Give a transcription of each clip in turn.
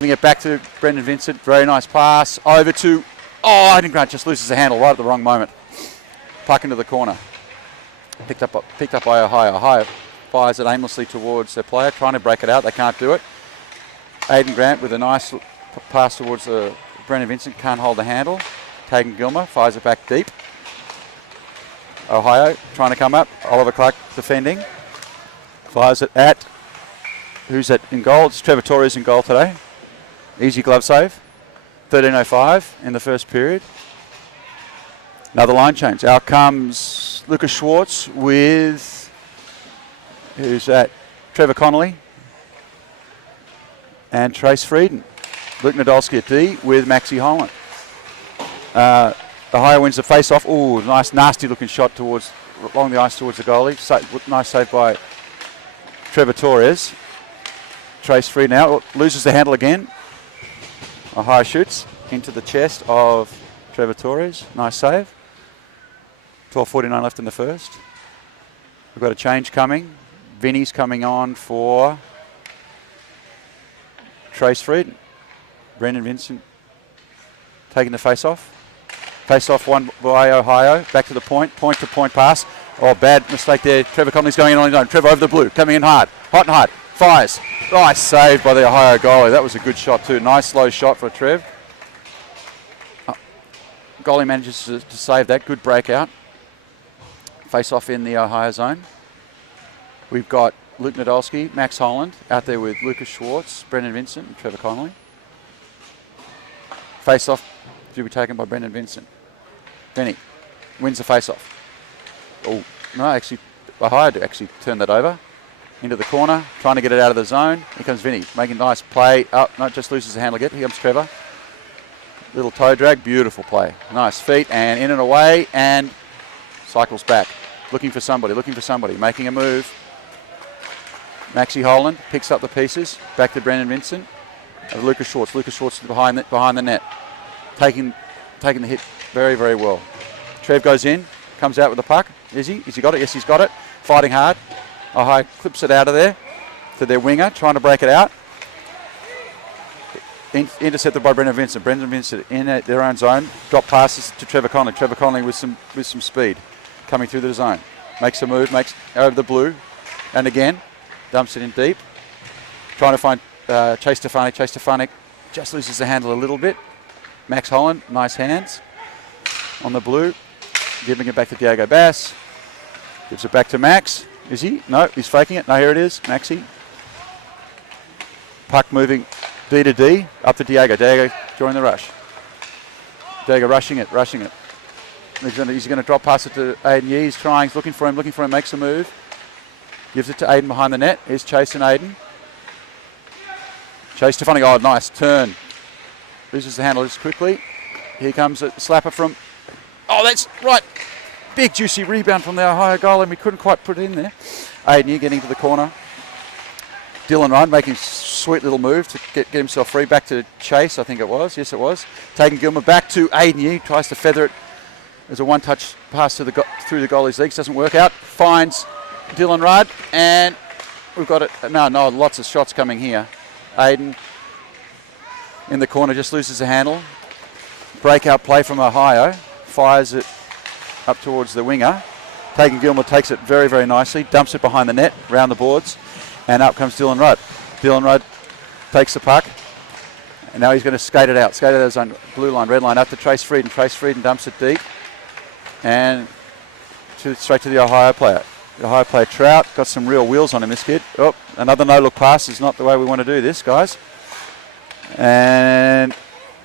Giving it back to Brendan Vincent. Very nice pass. Over to... Oh, Aiden Grant just loses the handle right at the wrong moment. Puck into the corner. Picked up by Ohio. Ohio fires it aimlessly towards their player, trying to break it out. They can't do it. Aiden Grant with a nice pass towards Brendan Vincent. Can't hold the handle. Tagan Gilmer fires it back deep. Ohio trying to come up. Oliver Clark defending. Fires it at... Who's in goal? It's Trevor Torres in goal today. Easy glove save. 13:05 in the first period. Another line change. Out comes Lucas Schwartz with... Who's that? Trevor Connolly. And Trace Frieden. Luke Nadolski at D with Maxi Holland. Ohio wins the face-off. Ooh, nice, nasty-looking shot along the ice towards the goalie. Nice save by Trevor Torres. Trace Frieden now loses the handle again. Ohio shoots into the chest of Trevor Torres. Nice save. 12:49 left in the first. We've got a change coming. Vinny's coming on for Trace Frieden. Brendan Vincent taking the face-off. Face-off won by Ohio. Back to the point-to-point pass. Oh, bad mistake there. Trevor Conley's going in on his own. Trevor over the blue, coming in hard. Hot and hard. Fires. Nice save by the Ohio goalie. That was a good shot too. Nice slow shot for Trev. Goalie manages to save that. Good breakout. Face-off in the Ohio zone. We've got Luke Nadolski, Max Holland out there with Lucas Schwartz, Brendan Vincent and Trevor Connolly. Face-off to be taken by Brendan Vincent. Benny wins the face-off. Oh, no, actually, Ohio actually turned that over. Into the corner, trying to get it out of the zone. Here comes Vinny, making a nice play. Oh, no, just loses the handle again. Here comes Trevor. Little toe drag, beautiful play. Nice feet, and in and away, and cycles back. Looking for somebody, making a move. Maxi Holland picks up the pieces, back to Brendan Vincent. Lucas Schwartz behind the net. Taking the hit very, very well. Trev goes in, comes out with the puck. Is he? Has he got it? Yes, he's got it. Fighting hard. Ohio clips it out of there to their winger, trying to break it out. Intercepted by Brendan Vincent. Brendan Vincent in their own zone. Drop passes to Trevor Connolly. Trevor Connolly with some speed, coming through the zone. Makes a move, makes over the blue, and again dumps it in deep. Trying to find Chase Stefanik. Chase Stefanik just loses the handle a little bit. Max Holland, nice hands on the blue, giving it back to Diego Bass. Gives it back to Max. Is he? No, he's faking it. No, here it is. Maxi. Puck moving D to D. Up to Diego. Diego join the rush. Diego rushing it. He's going to drop pass it to Aiden Yee. He's trying, looking for him, makes a move. Gives it to Aiden behind the net. Here's Chase and Aiden. Chase Stefanik. Oh, nice turn. Loses the handle just quickly. Here comes a slapper from... Oh, that's right. Big juicy rebound from the Ohio goal, and we couldn't quite put it in there. Aiden here getting to the corner. Dylan Ryan making a sweet little move to get himself free. Back to Chase, I think it was. Yes, it was. Taking Gilmer back to Aiden Yee. Tries to feather it. There's a one-touch pass through the goalie's legs. Doesn't work out. Finds Dylan Rudd, and we've got it. No, lots of shots coming here. Aiden in the corner just loses the handle. Breakout play from Ohio. Fires it up towards the winger. Tagan Gilmer takes it very, very nicely, dumps it behind the net, round the boards, and up comes Dylan Rudd. Dylan Rudd takes the puck, and now he's going to skate it out. Skate it out of his own blue line, red line, up to Trace Frieden. Trace Frieden dumps it deep, and straight to the Ohio player. The Ohio player Trout, got some real wheels on him, this kid. Oh, another no-look pass is not the way we want to do this, guys. And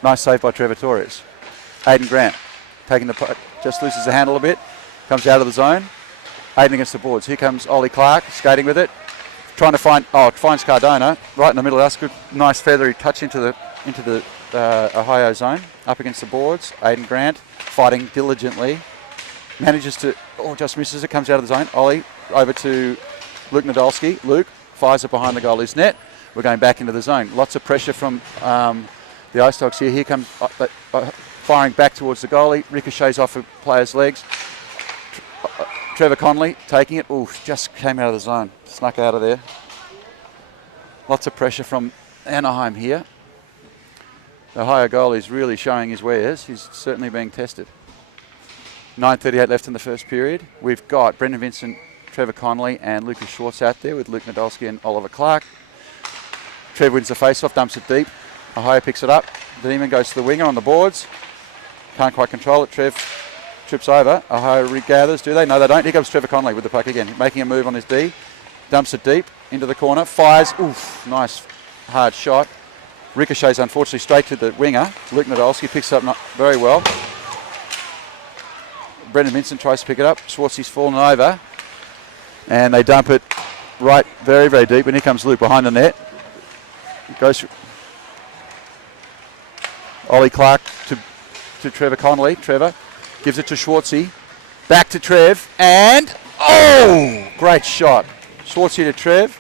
nice save by Trevor Torres. Aiden Grant taking the puck. Just loses the handle a bit. Comes out of the zone. Aiden against the boards. Here comes Ollie Clark skating with it. Trying to finds Cardona right in the middle. That's good. Nice feathery touch into the Ohio zone. Up against the boards. Aiden Grant fighting diligently. Manages to, just misses it. Comes out of the zone. Ollie over to Luke Nadolski. Luke fires it behind the goalie's net. We're going back into the zone. Lots of pressure from the Ice Dogs here. Here comes firing back towards the goalie. Ricochets off a player's legs. Trevor Connolly taking it. Just came out of the zone. Snuck out of there. Lots of pressure from Anaheim here. The Ohio goal is really showing his wares. He's certainly being tested. 9:38 left in the first period. We've got Brendan Vincent, Trevor Connolly and Lucas Schwartz out there with Luke Nadolski and Oliver Clark. Trev wins the face-off, dumps it deep. Ohio picks it up. The Demon goes to the winger on the boards. Can't quite control it. Trev trips over. Ohio regathers. Do they? No, they don't. Here comes Trevor Connolly with the puck again, making a move on his D. Dumps it deep into the corner. Fires. Oof, nice hard shot. Ricochets, unfortunately, straight to the winger. Luke Nadolski picks it up very well. Brendan Vincent tries to pick it up. Schwartzy's fallen over. And they dump it right very, very deep. And here comes Luke behind the net. Goes Ollie Clark to Trevor Connolly. Trevor gives it to Schwartzy. Back to Trev. And, oh, great shot. Schwartzy to Trev.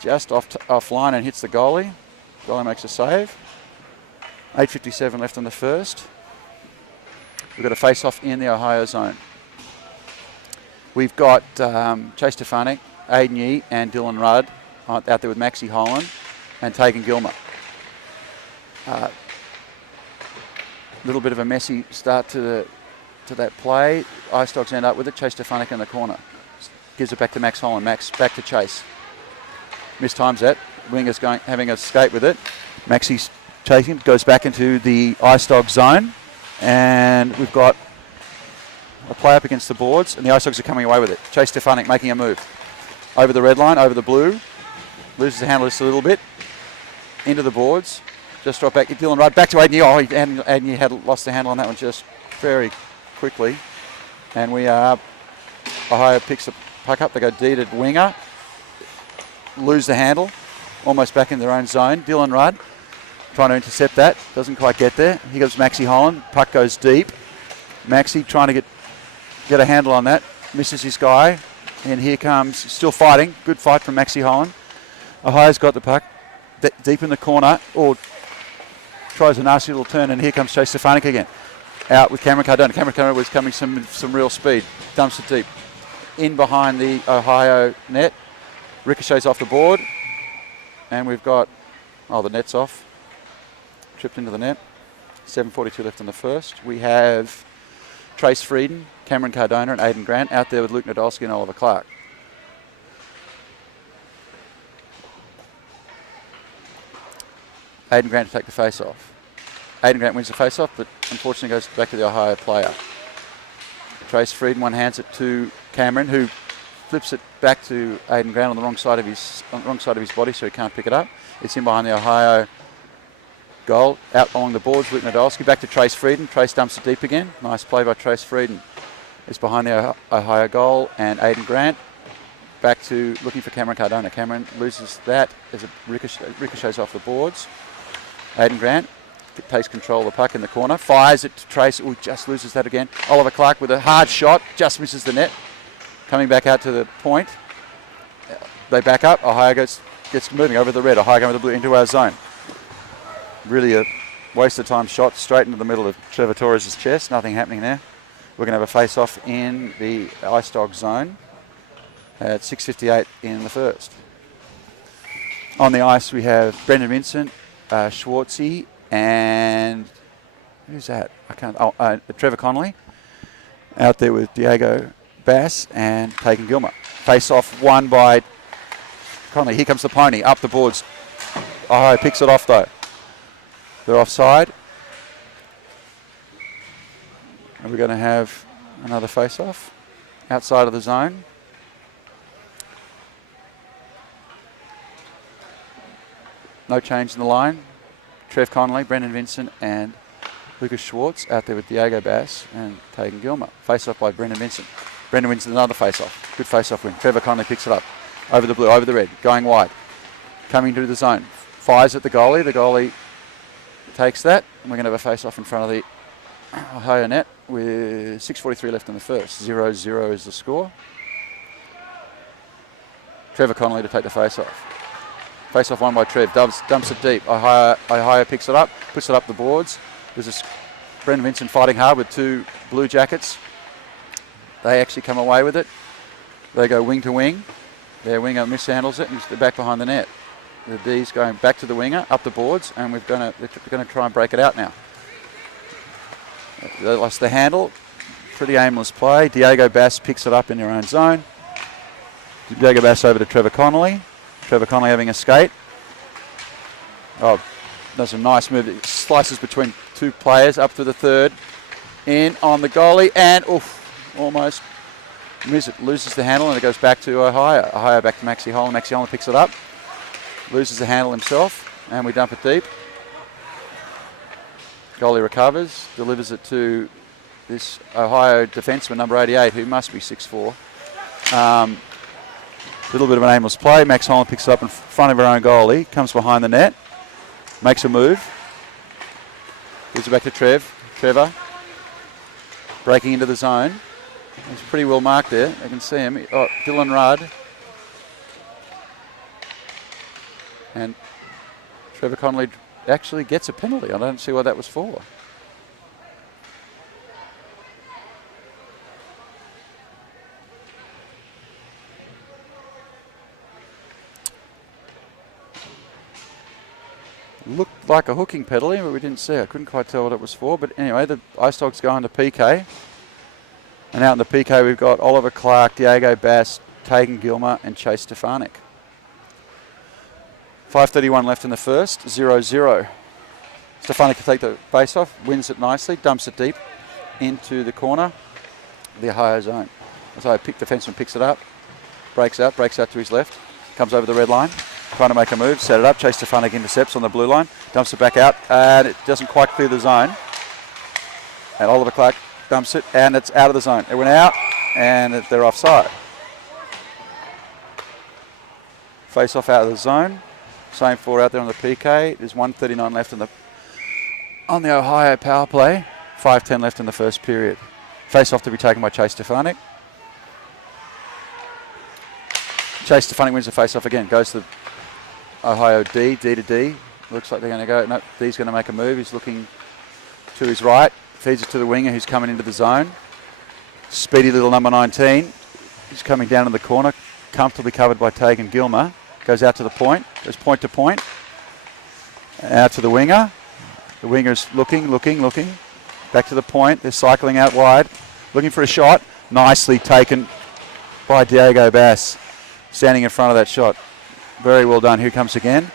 Just offline and hits the goalie. Goalie makes a save. 8:57 left in the first. We've got a face-off in the Ohio zone. We've got Chase Stefanik, Aiden Yee and Dylan Rudd out there with Maxie Holland and Tegan Gilmer. A little bit of a messy start to that play. Ice Dogs end up with it. Chase Stefanik in the corner. Gives it back to Max Holland. Max back to Chase. Mistimes that. Winger's having a skate with it. Maxie's chasing. Goes back into the Ice Dog zone. And we've got a play up against the boards. And the Ice Dogs are coming away with it. Chase Stefanik making a move. Over the red line, over the blue. Loses the handle just a little bit. Into the boards. Just drop back. Dylan Rudd. Back to Aiden Yee. Oh, Aiden Yee had lost the handle on that one just very quickly. And we are... Ohio picks the puck up. They go D to winger. Lose the handle. Almost back in their own zone. Dylan Rudd trying to intercept that. Doesn't quite get there. Here comes Maxie Holland. Puck goes deep. Maxie trying to get a handle on that. Misses his guy. And here comes, still fighting. Good fight from Maxie Holland. Ohio's got the puck deep in the corner. Or tries a nasty little turn. And here comes Chase Stefanik again. Out with Cameron Cardona. Cameron Cardona was coming some real speed. Dumps it deep. In behind the Ohio net. Ricochets off the board. And we've got, the net's off. Tripped into the net. 7:42 left in the first. We have Trace Frieden, Cameron Cardona and Aidan Grant out there with Luke Nadolski and Oliver Clark. Aidan Grant to take the face-off. Aidan Grant wins the face-off, but unfortunately goes back to the Ohio player. Trace Frieden one-hands it to Cameron, who flips it back to Aidan Grant on the wrong side of his body, so he can't pick it up. It's in behind the Ohio goal. Out along the boards, Luke Nadolski. Back to Trace Frieden. Trace dumps it deep again. Nice play by Trace Frieden. It's behind the Ohio goal, and Aidan Grant back to looking for Cameron Cardona. Cameron loses that as it ricochets off the boards. Aidan Grant takes control of the puck in the corner. Fires it to Trace. Oh, just loses that again. Oliver Clark with a hard shot. Just misses the net. Coming back out to the point. They back up. Ohio gets moving over the red. Ohio going with the blue into our zone. Really a waste of time shot straight into the middle of Trevor Torres' chest. Nothing happening there. We're going to have a face-off in the Ice Dog zone at 6:58 in the first. On the ice we have Brendan Vincent, Schwartzy, and who's that? Trevor Connolly out there with Diego Bass and Tegan Gilmer. Face-off won by Connolly. Here comes the pony up the boards. Ohio picks it off though. They're offside. And we're going to have another face-off outside of the zone. No change in the line. Trev Connolly, Brendan Vincent and Lucas Schwartz out there with Diego Bass and Tegan Gilmer. Face-off by Brendan Vincent. Brendan wins another face-off. Good face-off win. Trevor Connolly picks it up. Over the blue, over the red, going wide. Coming to the zone. Fires at the goalie. The goalie takes that. And we're going to have a face-off in front of the Ohio net with 6:43 left in the first. 0-0 is the score. Trevor Connolly to take the face-off. Face-off won by Trev. Dumps it deep. Ohio picks it up, puts it up the boards. There's a Brendan Vincent fighting hard with two Blue Jackets. They actually come away with it. They go wing to wing. Their winger mishandles it and they're back behind the net. The D's going back to the winger, up the boards, and they're going to try and break it out now. They lost the handle. Pretty aimless play. Diego Bass picks it up in their own zone. Diego Bass over to Trevor Connolly. Trevor Connolly having a skate. Oh, does a nice move. It slices between two players up to the third. In on the goalie, and almost loses the handle, and it goes back to Ohio. Ohio back to Maxi Holland. Maxi Holland picks it up. Loses the handle himself, and we dump it deep. Goalie recovers, delivers it to this Ohio defenseman, number 88, who must be 6'4". Little bit of an aimless play. Max Holland picks it up in front of her own goalie, comes behind the net, makes a move, gives it back to Trevor, breaking into the zone. He's pretty well marked there. I can see him. Oh, Dylan Rudd. And Trevor Connolly actually gets a penalty. I don't see what that was for. Looked like a hooking penalty, but we didn't see it. I couldn't quite tell what it was for. But anyway, the Ice Dogs go into PK. And out in the PK, we've got Oliver Clark, Diego Bass, Tegan Gilmer, and Chase Stefanik. 5:31 left in the first, 0-0. Stefanik can take the face off, wins it nicely, dumps it deep into the corner, the Ohio zone. So defenseman picks it up, breaks out to his left, comes over the red line, trying to make a move, set it up. Chase Stefanik intercepts on the blue line, dumps it back out, and it doesn't quite clear the zone. And Oliver Clark dumps it, and it's out of the zone. It went out, and they're offside. Face off out of the zone. Same four out there on the PK. There's 1:39 left on the Ohio power play. 5:10 left in the first period. Face off to be taken by Chase Stefanik. Chase Stefanik wins the face off again. Goes to the Ohio D to D. Looks like they're going to go. No, D's going to make a move. He's looking to his right. Feeds it to the winger who's coming into the zone. Speedy little number 19. He's coming down in the corner. Comfortably covered by Tegan Gilmer. Goes out to the point. Goes point to point. Out to the winger. The winger's looking. Back to the point. They're cycling out wide. Looking for a shot. Nicely taken by Diego Bass. Standing in front of that shot. Very well done. Here comes again.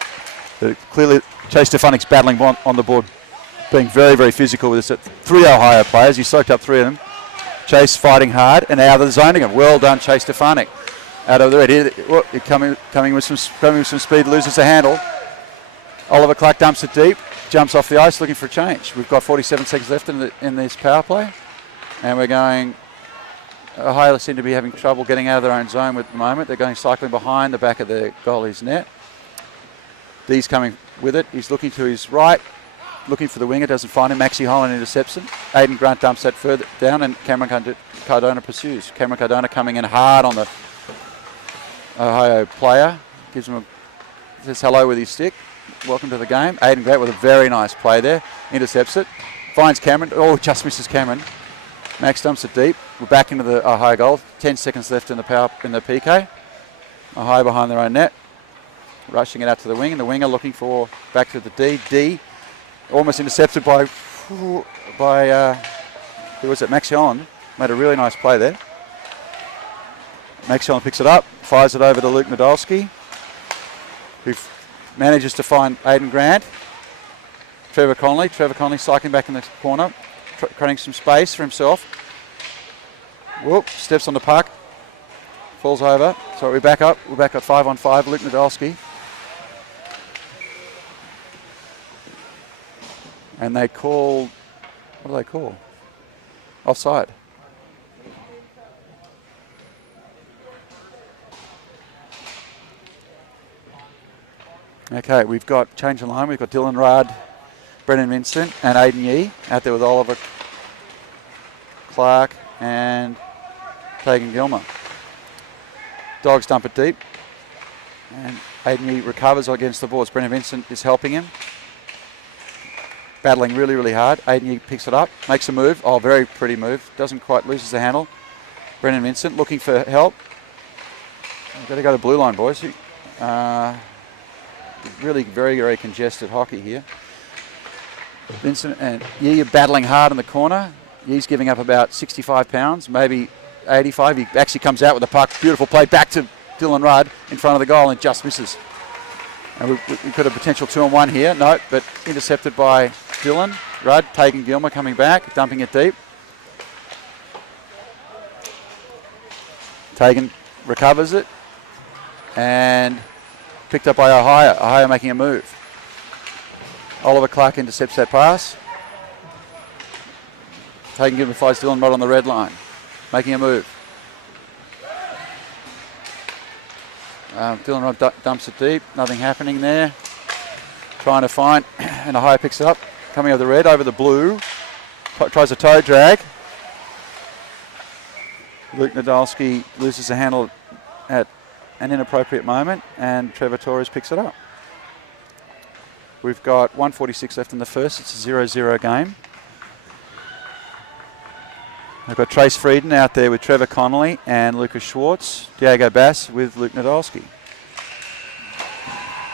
Clearly, Chase Stefanik's battling on the board. Being very, very physical with this. 3 Ohio players. He soaked up 3 of them. Chase fighting hard and out of the zone again. Well done, Chase Stefanik. Out of the red. Here, coming with some speed, loses the handle. Oliver Clark dumps it deep, jumps off the ice looking for a change. We've got 47 seconds left in this power play. And we're going, Ohio seem to be having trouble getting out of their own zone at the moment. They're going cycling behind the back of the goalie's net. D's coming with it. He's looking to his right, looking for the winger, doesn't find him. Maxi Holland intercepts him. Aiden Grant dumps that further down, and Cameron Cardona pursues. Cameron Cardona coming in hard on the Ohio player. Says hello with his stick. Welcome to the game. Aiden Grant with a very nice play there. Intercepts it. Finds Cameron. Oh, just misses Cameron. Max dumps it deep. We're back into the Ohio goal. 10 seconds left in the PK. Ohio behind their own net. Rushing it out to the wing, and the winger looking for back to the D. D almost intercepted by who was it? Max Holland. Made a really nice play there. Max Holland picks it up, fires it over to Luke Nadolski, who manages to find Aiden Grant. Trevor Connolly cycling back in the corner, creating some space for himself. Whoop, steps on the puck, falls over. So we're back up. We're back at 5-on-5. Luke Nadolski. And they call, what do they call? Offside. Okay, we've got change in line. We've got Dylan Rudd, Brendan Vincent, and Aiden Yee out there with Oliver Clark and Tegan Gilmer. Dogs dump it deep, and Aiden Yee recovers against the boards. Brendan Vincent is helping him. Battling really, really hard. Aiden Yee picks it up, makes a move. Oh, very pretty move. Doesn't quite, loses the handle. Brendan Vincent looking for help. We've got to go to blue line, boys. really very, very congested hockey here. Vincent and Yee are battling hard in the corner. Yee's giving up about 65 pounds, maybe 85. He actually comes out with the puck. Beautiful play back to Dylan Rudd in front of the goal and just misses. And we could have potential 2-on-1 here. No, but intercepted by Dylan Rudd, taking Gilmer, coming back, dumping it deep. Tagan recovers it and picked up by Ohio. Ohio making a move. Oliver Clark intercepts that pass. Tagan Gilmer flies Dylan Rudd on the red line, making a move. Dylan Rudd dumps it deep. Nothing happening there. Trying to find, and Ohio picks it up. Coming over the red, over the blue. Tries a toe drag. Luke Nadolski loses the handle at an inappropriate moment, and Trevor Torres picks it up. We've got 1:46 left in the first. It's a 0-0 game. We've got Trace Frieden out there with Trevor Connolly and Lucas Schwartz. Diego Bass with Luke Nadolski.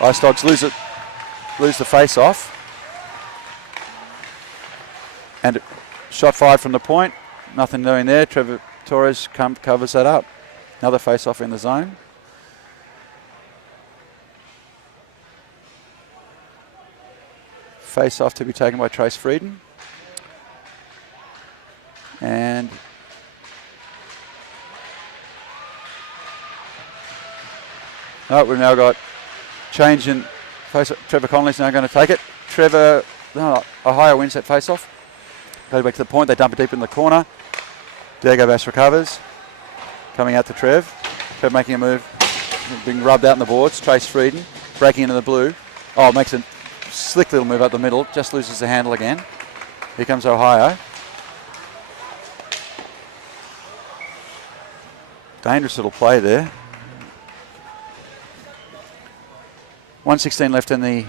Ice Dogs lose the face-off. And shot fired from the point. Nothing doing there. Trevor Torres covers that up. Another face-off in the zone. Face-off to be taken by Trace Frieden. And we've now got change in face-off. Trevor Connolly's now going to take it. Ohio wins that face-off. Go back to the point. They dump it deep in the corner. Diego Bass recovers. Coming out to Trev. Trev making a move. Being rubbed out in the boards. Trace Frieden breaking into the blue. Oh, makes a slick little move up the middle. Just loses the handle again. Here comes Ohio. Dangerous little play there. 1:16 left in the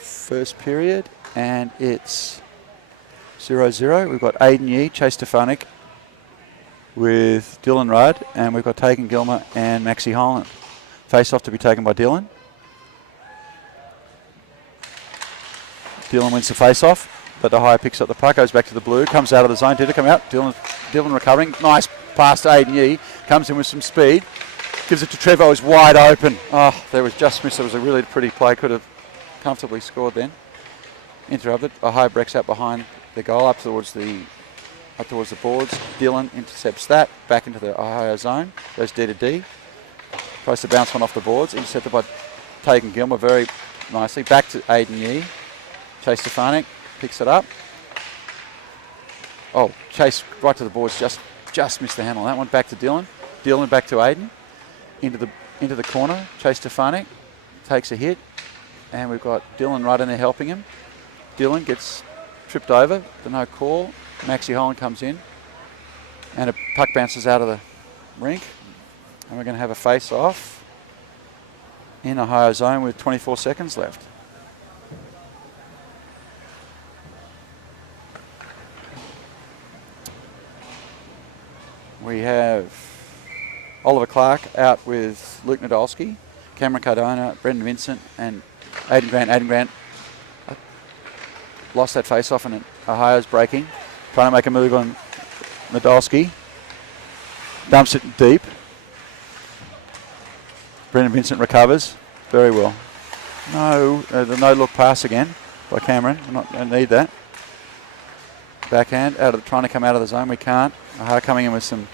first period, and it's 0-0. We've got Aiden Yee, Chase Stefanik with Dylan Rudd, and we've got Tagan Gilmer and Maxie Holland. Face off to be taken by Dylan. Dylan wins the face off, but the higher picks up the puck, goes back to the blue, comes out of the zone. Did it come out? Dylan recovering. Nice pass to Aiden Yee. Comes in with some speed. Gives it to Trevor, who's wide open. Oh, there was just missed. It was a really pretty play. Could have comfortably scored then. Interrupted. Ohio breaks out behind the goal up towards the boards. Dylan intercepts that back into the Ohio zone. Goes D to D. Tries to bounce one off the boards. Intercepted by Tagan Gilmer very nicely. Back to Aiden Yee. Chase Stefanik picks it up. Oh, Chase right to the boards. Just missed the handle on that one. Back to Dylan. Dylan back to Aiden. Into the corner. Chase Stefanik takes a hit. And we've got Dylan right in there helping him. Dylan gets tripped over. The no call. Maxie Holland comes in. And a puck bounces out of the rink. And we're going to have a face-off in Ohio zone with 24 seconds left. We have Oliver Clark out with Luke Nadolski, Cameron Cardona, Brendan Vincent, and Aiden Grant. Aiden Grant lost that face-off, and Ohio's breaking. Trying to make a move on Nadolski. Dumps it deep. Brendan Vincent recovers very well. The no-look pass again by Cameron. I don't need that. Backhand, trying to come out of the zone. We can't. Ohio coming in with some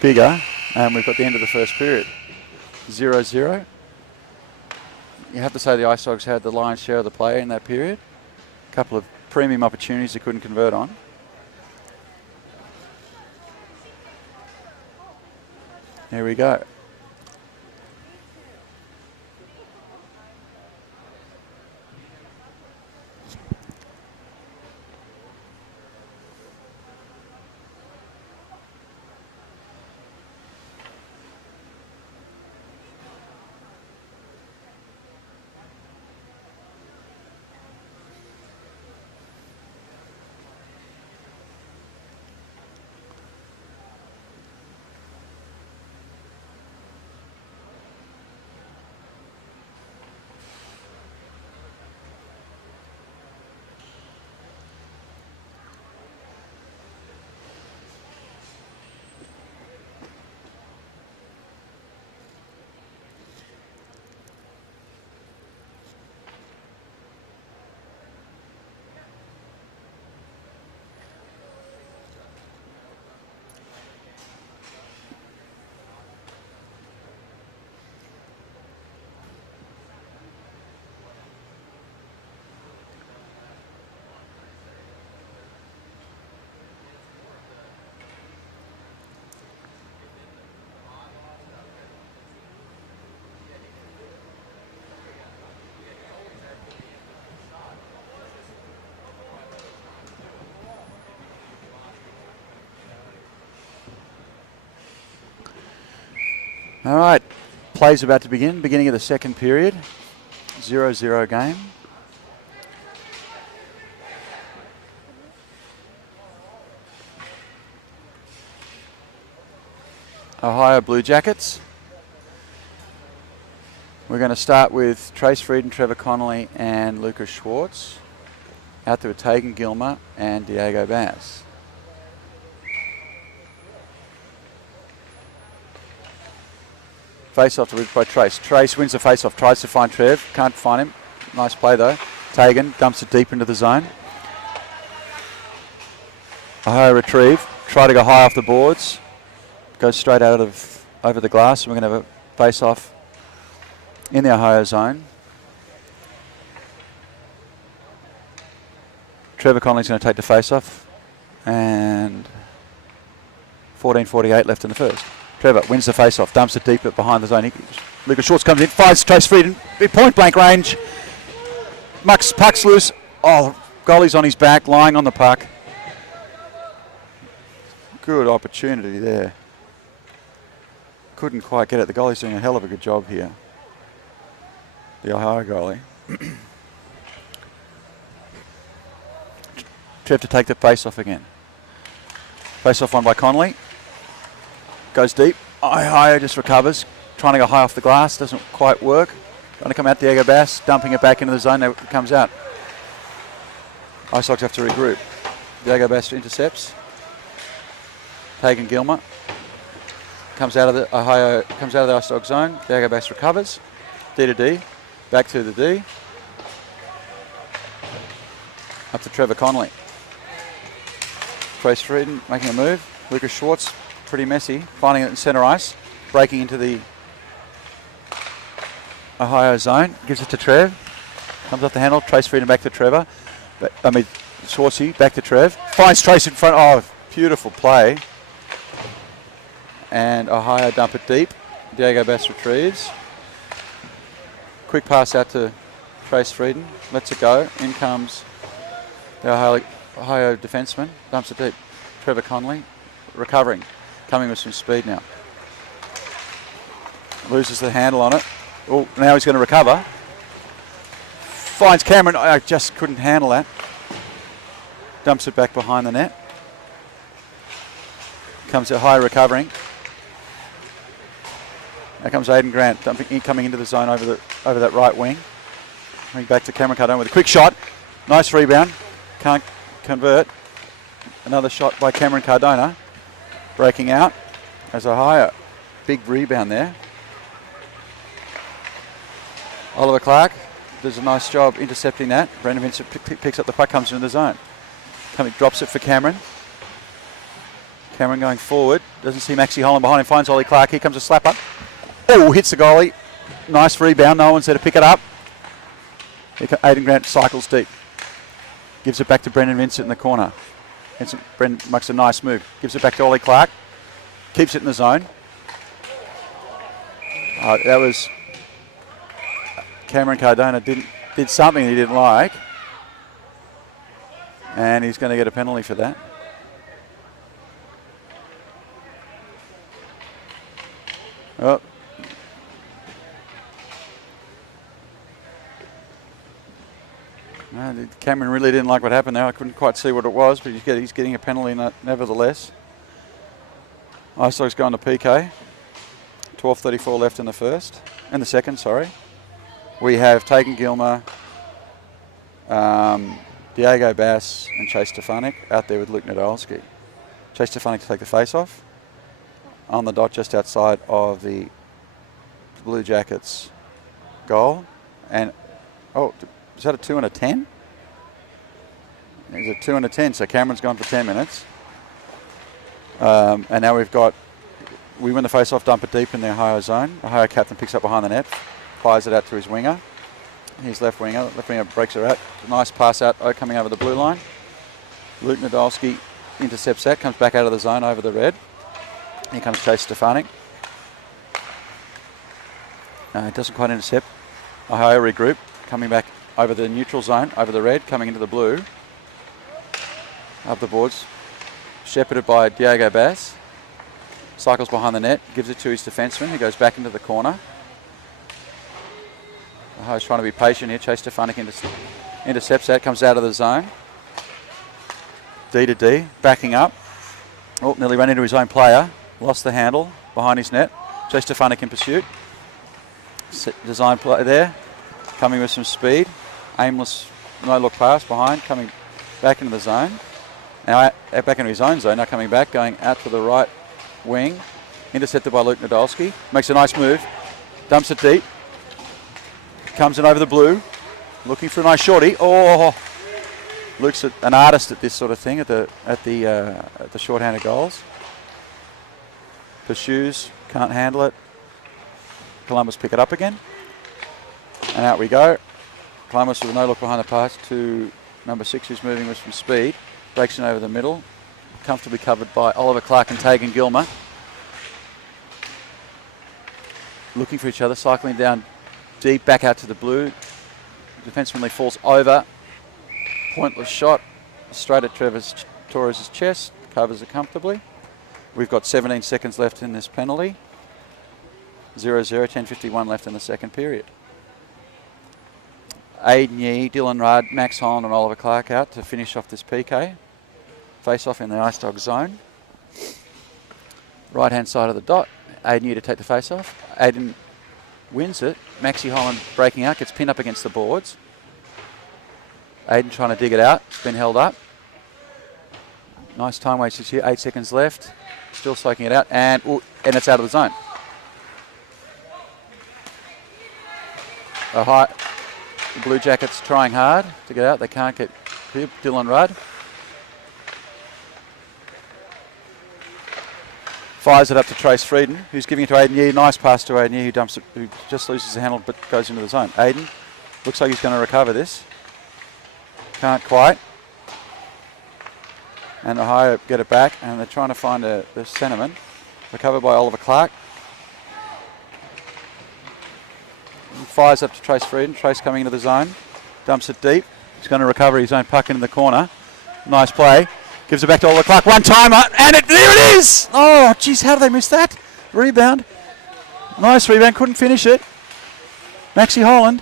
bigger, and we've got the end of the first period. 0-0. You have to say the Ice Dogs had the lion's share of the play in that period. A couple of premium opportunities they couldn't convert on. Here we go. All right, play's about to begin. Beginning of the second period. 0-0 game. Ohio Blue Jackets. We're going to start with Trace Frieden, Trevor Connolly and Lucas Schwartz. Out there with Tegan Gilmer and Diego Bass. Face-off to by Trace. Trace wins the face-off, tries to find Trev. Can't find him. Nice play though. Tegan dumps it deep into the zone. Ohio retrieve. Try to go high off the boards. Goes straight out of over the glass. We're going to have a face-off in the Ohio zone. Trevor Connolly's going to take the face-off. And 14:48 left in the first. Trevor wins the face-off, dumps it deep behind the zone. Lucas Schwartz comes in, fires Trace Frieden, point-blank range. Puck's loose. Oh, goalie's on his back, lying on the puck. Good opportunity there. Couldn't quite get it. The goalie's doing a hell of a good job here. The Ohio goalie. Trev to take the face-off again. Face-off won by Connolly. Goes deep. Ohio just recovers. Trying to go high off the glass. Doesn't quite work. Trying to come out Diego Bass. Dumping it back into the zone. There it comes out. Ice Dogs have to regroup. Diego Bass intercepts. Tegan Gilmer. Comes out of the Ice Dog zone. Diego Bass recovers. D to D. Back to the D. Up to Trevor Connolly. Trace Frieden making a move. Lucas Schwartz, pretty messy, finding it in centre ice, breaking into the Ohio zone, gives it to Trev, comes off the handle, Trace Frieden back to Trevor, Schwartzy back to Trev, finds Trace in front, oh, beautiful play, and Ohio dump it deep, Diego Bass retrieves, quick pass out to Trace Frieden, lets it go, in comes the Ohio defenseman, dumps it deep. Trevor Connolly recovering, coming with some speed now. Loses the handle on it. Oh, now he's going to recover. Finds Cameron. I just couldn't handle that. Dumps it back behind the net. Comes Ohio recovering. Now comes Aiden Grant coming into the zone over that right wing. Coming back to Cameron Cardona with a quick shot. Nice rebound. Can't convert. Another shot by Cameron Cardona. Breaking out as Ohio. Big rebound there. Oliver Clark does a nice job intercepting that. Brendan Vincent picks up the puck, comes into the zone. Drops it for Cameron. Cameron going forward. Doesn't see Maxie Holland behind him. Finds Ollie Clark. Here comes a slapper. Oh, hits the goalie. Nice rebound. No one's there to pick it up. Aiden Grant cycles deep. Gives it back to Brendan Vincent in the corner. Brendan makes a nice move. Gives it back to Ollie Clark. Keeps it in the zone. That was Cameron Cardona did something he didn't like. And he's going to get a penalty for that. Oh. Cameron really didn't like what happened there. I couldn't quite see what it was, but he's getting a penalty nevertheless. Ice Dogs going to PK. 12:34 left in the second, sorry. We have Tegan Gilmer, Diego Bass and Chase Stefanik out there with Luke Nadolski. Chase Stefanik to take the face-off. On the dot just outside of the Blue Jackets goal. And, is that a 2 and a 10? It's a 2 and a 10, so Cameron's gone for 10 minutes. And now we win the face-off, dump it deep in the Ohio zone. Ohio captain picks up behind the net, fires it out to his winger. His left winger breaks her out. Nice pass out coming over the blue line. Luke Nadolski intercepts that, comes back out of the zone over the red. Here comes Chase Stefanik. Doesn't quite intercept. Ohio regroup, coming back over the neutral zone, over the red, coming into the blue. Up the boards. Shepherded by Diego Bass. Cycles behind the net, gives it to his defenseman, who goes back into the corner. Ohio's trying to be patient here. Chase Stefanik intercepts that, comes out of the zone. D to D, backing up. Oh, nearly ran into his own player. Lost the handle behind his net. Chase Stefanik in pursuit. Design play there. Coming with some speed. Aimless, no-look pass behind. Coming back into the zone. Now back into his own zone. Now coming back, going out to the right wing. Intercepted by Luke Nadolski. Makes a nice move. Dumps it deep. Comes in over the blue. Looking for a nice shorty. Oh! Luke's an artist at this sort of thing, at the shorthanded goals. Pursues, can't handle it. Columbus pick it up again. And out we go. Columbus with a no look behind the pass to number 6, who's moving with some speed. Breaks in over the middle. Comfortably covered by Oliver Clark and Tegan Gilmer. Looking for each other, cycling down deep, back out to the blue. Defenseman falls over. Pointless shot. Straight at Torres' chest. Covers it comfortably. We've got 17 seconds left in this penalty. 0-0, 10:51 left in the second period. Aiden Yee, Dylan Rudd, Max Holland and Oliver Clark out to finish off this PK. Face off in the Ice Dog zone. Right hand side of the dot. Aiden Yee to take the face off. Aiden wins it. Maxie Holland breaking out, gets pinned up against the boards. Aiden trying to dig it out. It's been held up. Nice time wasters here. 8 seconds left. Still soaking it out, and it's out of the zone. The Blue Jackets trying hard to get out. They can't get here. Dylan Rudd fires it up to Trace Frieden, who's giving it to Aiden Yee. Nice pass to Aiden Yee, who just loses the handle but goes into the zone. Aiden looks like he's going to recover this. Can't quite. And Ohio get it back, and they're trying to find the centerman. Recovered by Oliver Clark. He fires up to Trace Frieden. Trace coming into the zone. Dumps it deep. He's going to recover his own puck into the corner. Nice play. Gives it back to Oliver Clark. One timer, and there it is! Oh, geez, how did they miss that? Rebound. Nice rebound. Couldn't finish it. Maxie Holland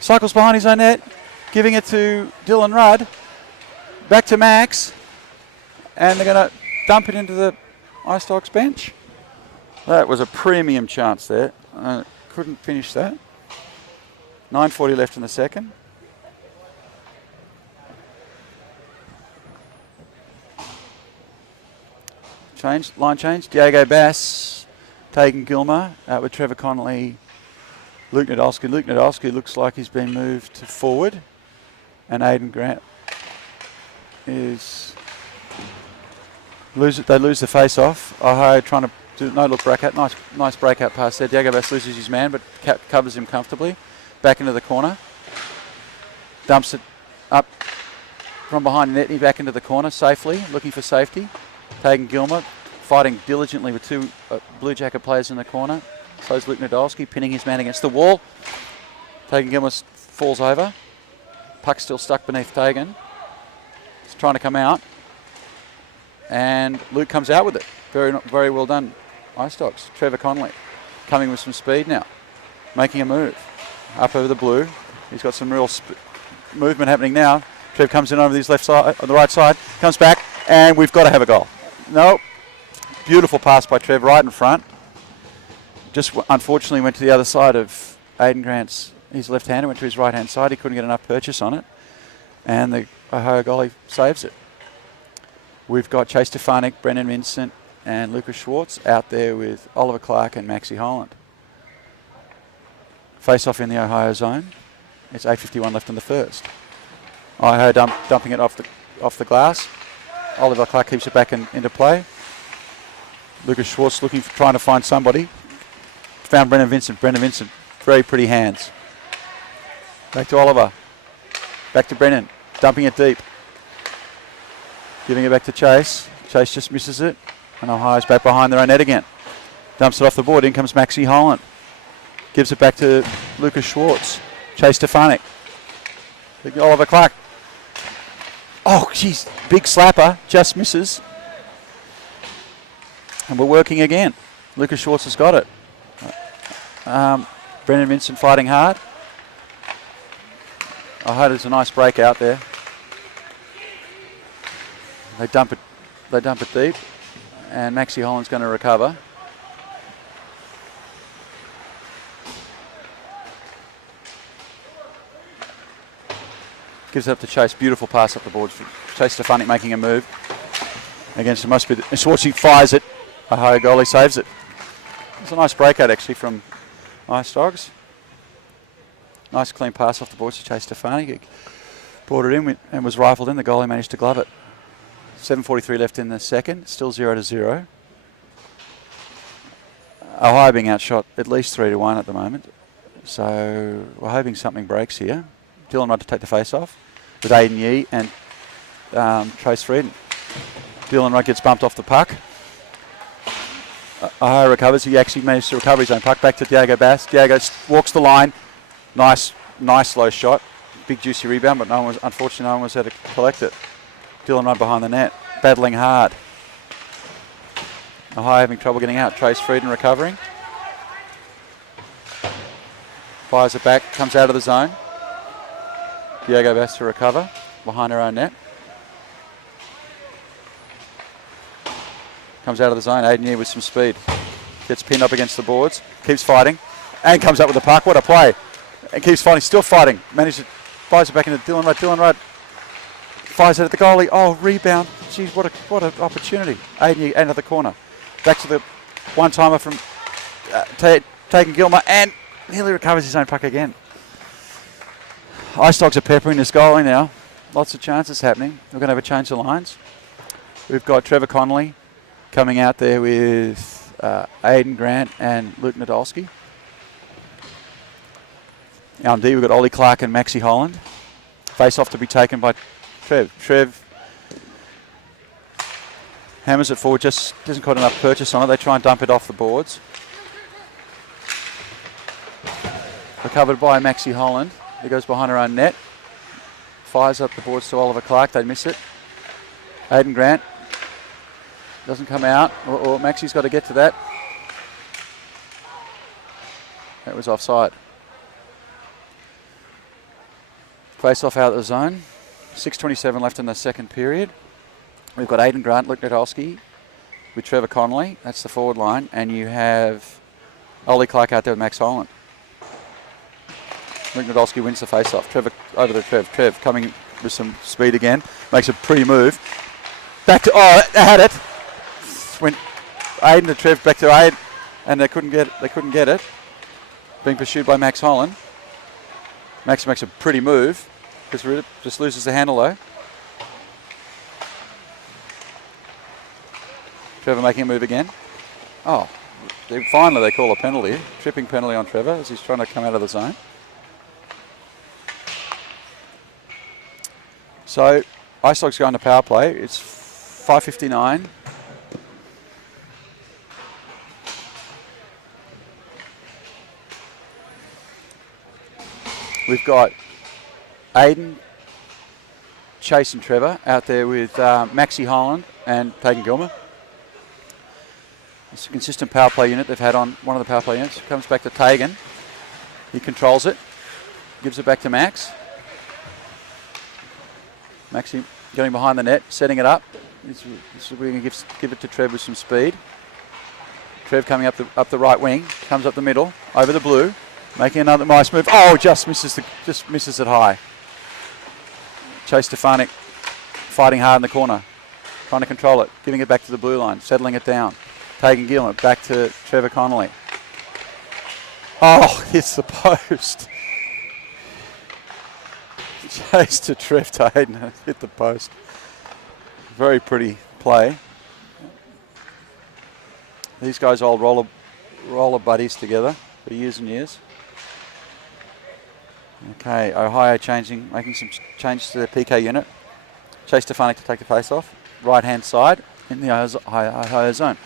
cycles behind his own net, giving it to Dylan Rudd. Back to Max. And they're going to dump it into the Ice Dogs bench. That was a premium chance there. Couldn't finish that. 9:40 left in the second. Line change. Diego Bass, Tegan Gilmer, out with Trevor Connolly, Luke Nadolski. Luke Nadolski looks like he's been moved to forward. And Aiden Grant is... They lose the face-off. Ohio trying to do no-look breakout. Nice breakout pass there. Diego Bass loses his man, but covers him comfortably. Back into the corner. Dumps it up from behind the net, back into the corner safely, looking for safety. Tegan Gilmer fighting diligently with 2 Blue Jacket players in the corner. So is Luke Nadolski, pinning his man against the wall. Tegan Gilmer falls over. Puck still stuck beneath Tegan. He's trying to come out. And Luke comes out with it. Very well done, Ice Dogs. Trevor Connolly coming with some speed now. Making a move. Up over the blue. He's got some real movement happening now. Trev comes in over his left side, on the right side. Comes back, and we've got to have a goal. No. Beautiful pass by Trev right in front. Just unfortunately went to the other side of Aiden Grant's. His left-hander went to his right-hand side. He couldn't get enough purchase on it. And the Ohio goalie saves it. We've got Chase Stefanik, Brendan Vincent, and Lucas Schwartz out there with Oliver Clark and Maxie Holland. Face off in the Ohio zone. It's 8:51 left in the first. Ohio dumping it off the glass. Oliver Clark keeps it back into play. Lucas Schwartz trying to find somebody. Found Brendan Vincent. Brendan Vincent, very pretty hands. Back to Oliver. Back to Brennan. Dumping it deep. Giving it back to Chase. Chase just misses it. And Ohio's back behind their own net again. Dumps it off the board. In comes Maxie Holland. Gives it back to Lucas Schwartz. Chase Stefanik. Oliver Clark. Oh, geez. Big slapper. Just misses. And we're working again. Lucas Schwartz has got it. Brendan Vincent fighting hard. I heard there's a nice break out there. They dump it deep, and Maxie Holland's going to recover. Gives it up to Chase. Beautiful pass up the board. Chase Stefanik making a move against it. Must be Schwartzy fires it. Ohio goalie saves it. It's a nice breakout actually from Ice Dogs. Nice clean pass off the boards to Chase Stefanik. He brought it in and was rifled in. The goalie managed to glove it. 7:43 left in the second. Still 0-0. Ohio being outshot at least 3-1 at the moment. So we're hoping something breaks here. Dylan Rudd to take the face off with Aiden Yee and Trace Frieden. Dylan Rudd gets bumped off the puck. Ohio recovers. He actually managed to recover his own puck. Back to Diego Bass. Diego walks the line. Nice slow shot. Big juicy rebound, but unfortunately no one was there to collect it. Dylan Rudd behind the net, battling hard. Ohio having trouble getting out. Trace Frieden recovering. Fires it back, comes out of the zone. Diego Bass to recover behind her own net. Comes out of the zone. Aiden Yee with some speed. Gets pinned up against the boards. Keeps fighting. And comes up with the puck. What a play. And keeps fighting. Still fighting. Fires it back into Dylan Rudd. Dylan Rudd fires it at the goalie. Oh, rebound. Jeez, what an opportunity. Aiden Yee out of the corner. Back to the one-timer from Taken Gilmer. And nearly recovers his own puck again. Ice Dogs are peppering this goalie now. Lots of chances happening. We're going to have a change of lines. We've got Trevor Connolly coming out there with Aiden Grant and Luke Nadolski. On D, we've got Ollie Clark and Maxie Holland. Face off to be taken by Trev. Trev hammers it forward, just doesn't quite enough purchase on it. They try and dump it off the boards. Recovered by Maxie Holland. He goes behind her own net. Fires up the boards to Oliver Clark. They miss it. Aiden Grant doesn't come out, or Maxie's got to get to that. That was offside. Face off out of the zone. 6:27 left in the second period. We've got Aiden Grant, Luke Nadolski with Trevor Connolly. That's the forward line. And you have Ollie Clark out there with Max Holland. Luke Nadolski wins the face-off. Trevor over to Trev. Trev coming with some speed again. Makes a pretty move. Back to, they had it. Went Aiden to Trev, back to Aiden. And they couldn't get it. Being pursued by Max Holland. Max makes a pretty move. Just loses the handle though. Trevor making a move again. Oh, finally they call a penalty. Tripping penalty on Trevor as he's trying to come out of the zone. So, Ice Dogs going to power play. It's 5:59. We've got Aiden, Chase and Trevor out there with Maxie Holland and Tagan Gilmer. It's a consistent power play unit they've had on one of the power play units. Comes back to Tagan. He controls it. Gives it back to Max. Maxie going behind the net, setting it up. We're going to give it to Trev with some speed. Trev coming up the right wing, comes up the middle, over the blue, making another nice move. Oh, just misses it high. Chase Stefanik fighting hard in the corner, trying to control it, giving it back to the blue line, settling it down. Taking Gilmer back to Trevor Connolly. Oh, hits the post. Chase to Trev to Aiden, hit the post. Very pretty play. These guys old roller buddies together for years and years. Okay, Ohio making some changes to their PK unit. Chase Stefanik to take the face off. Right hand side in the Ohio zone.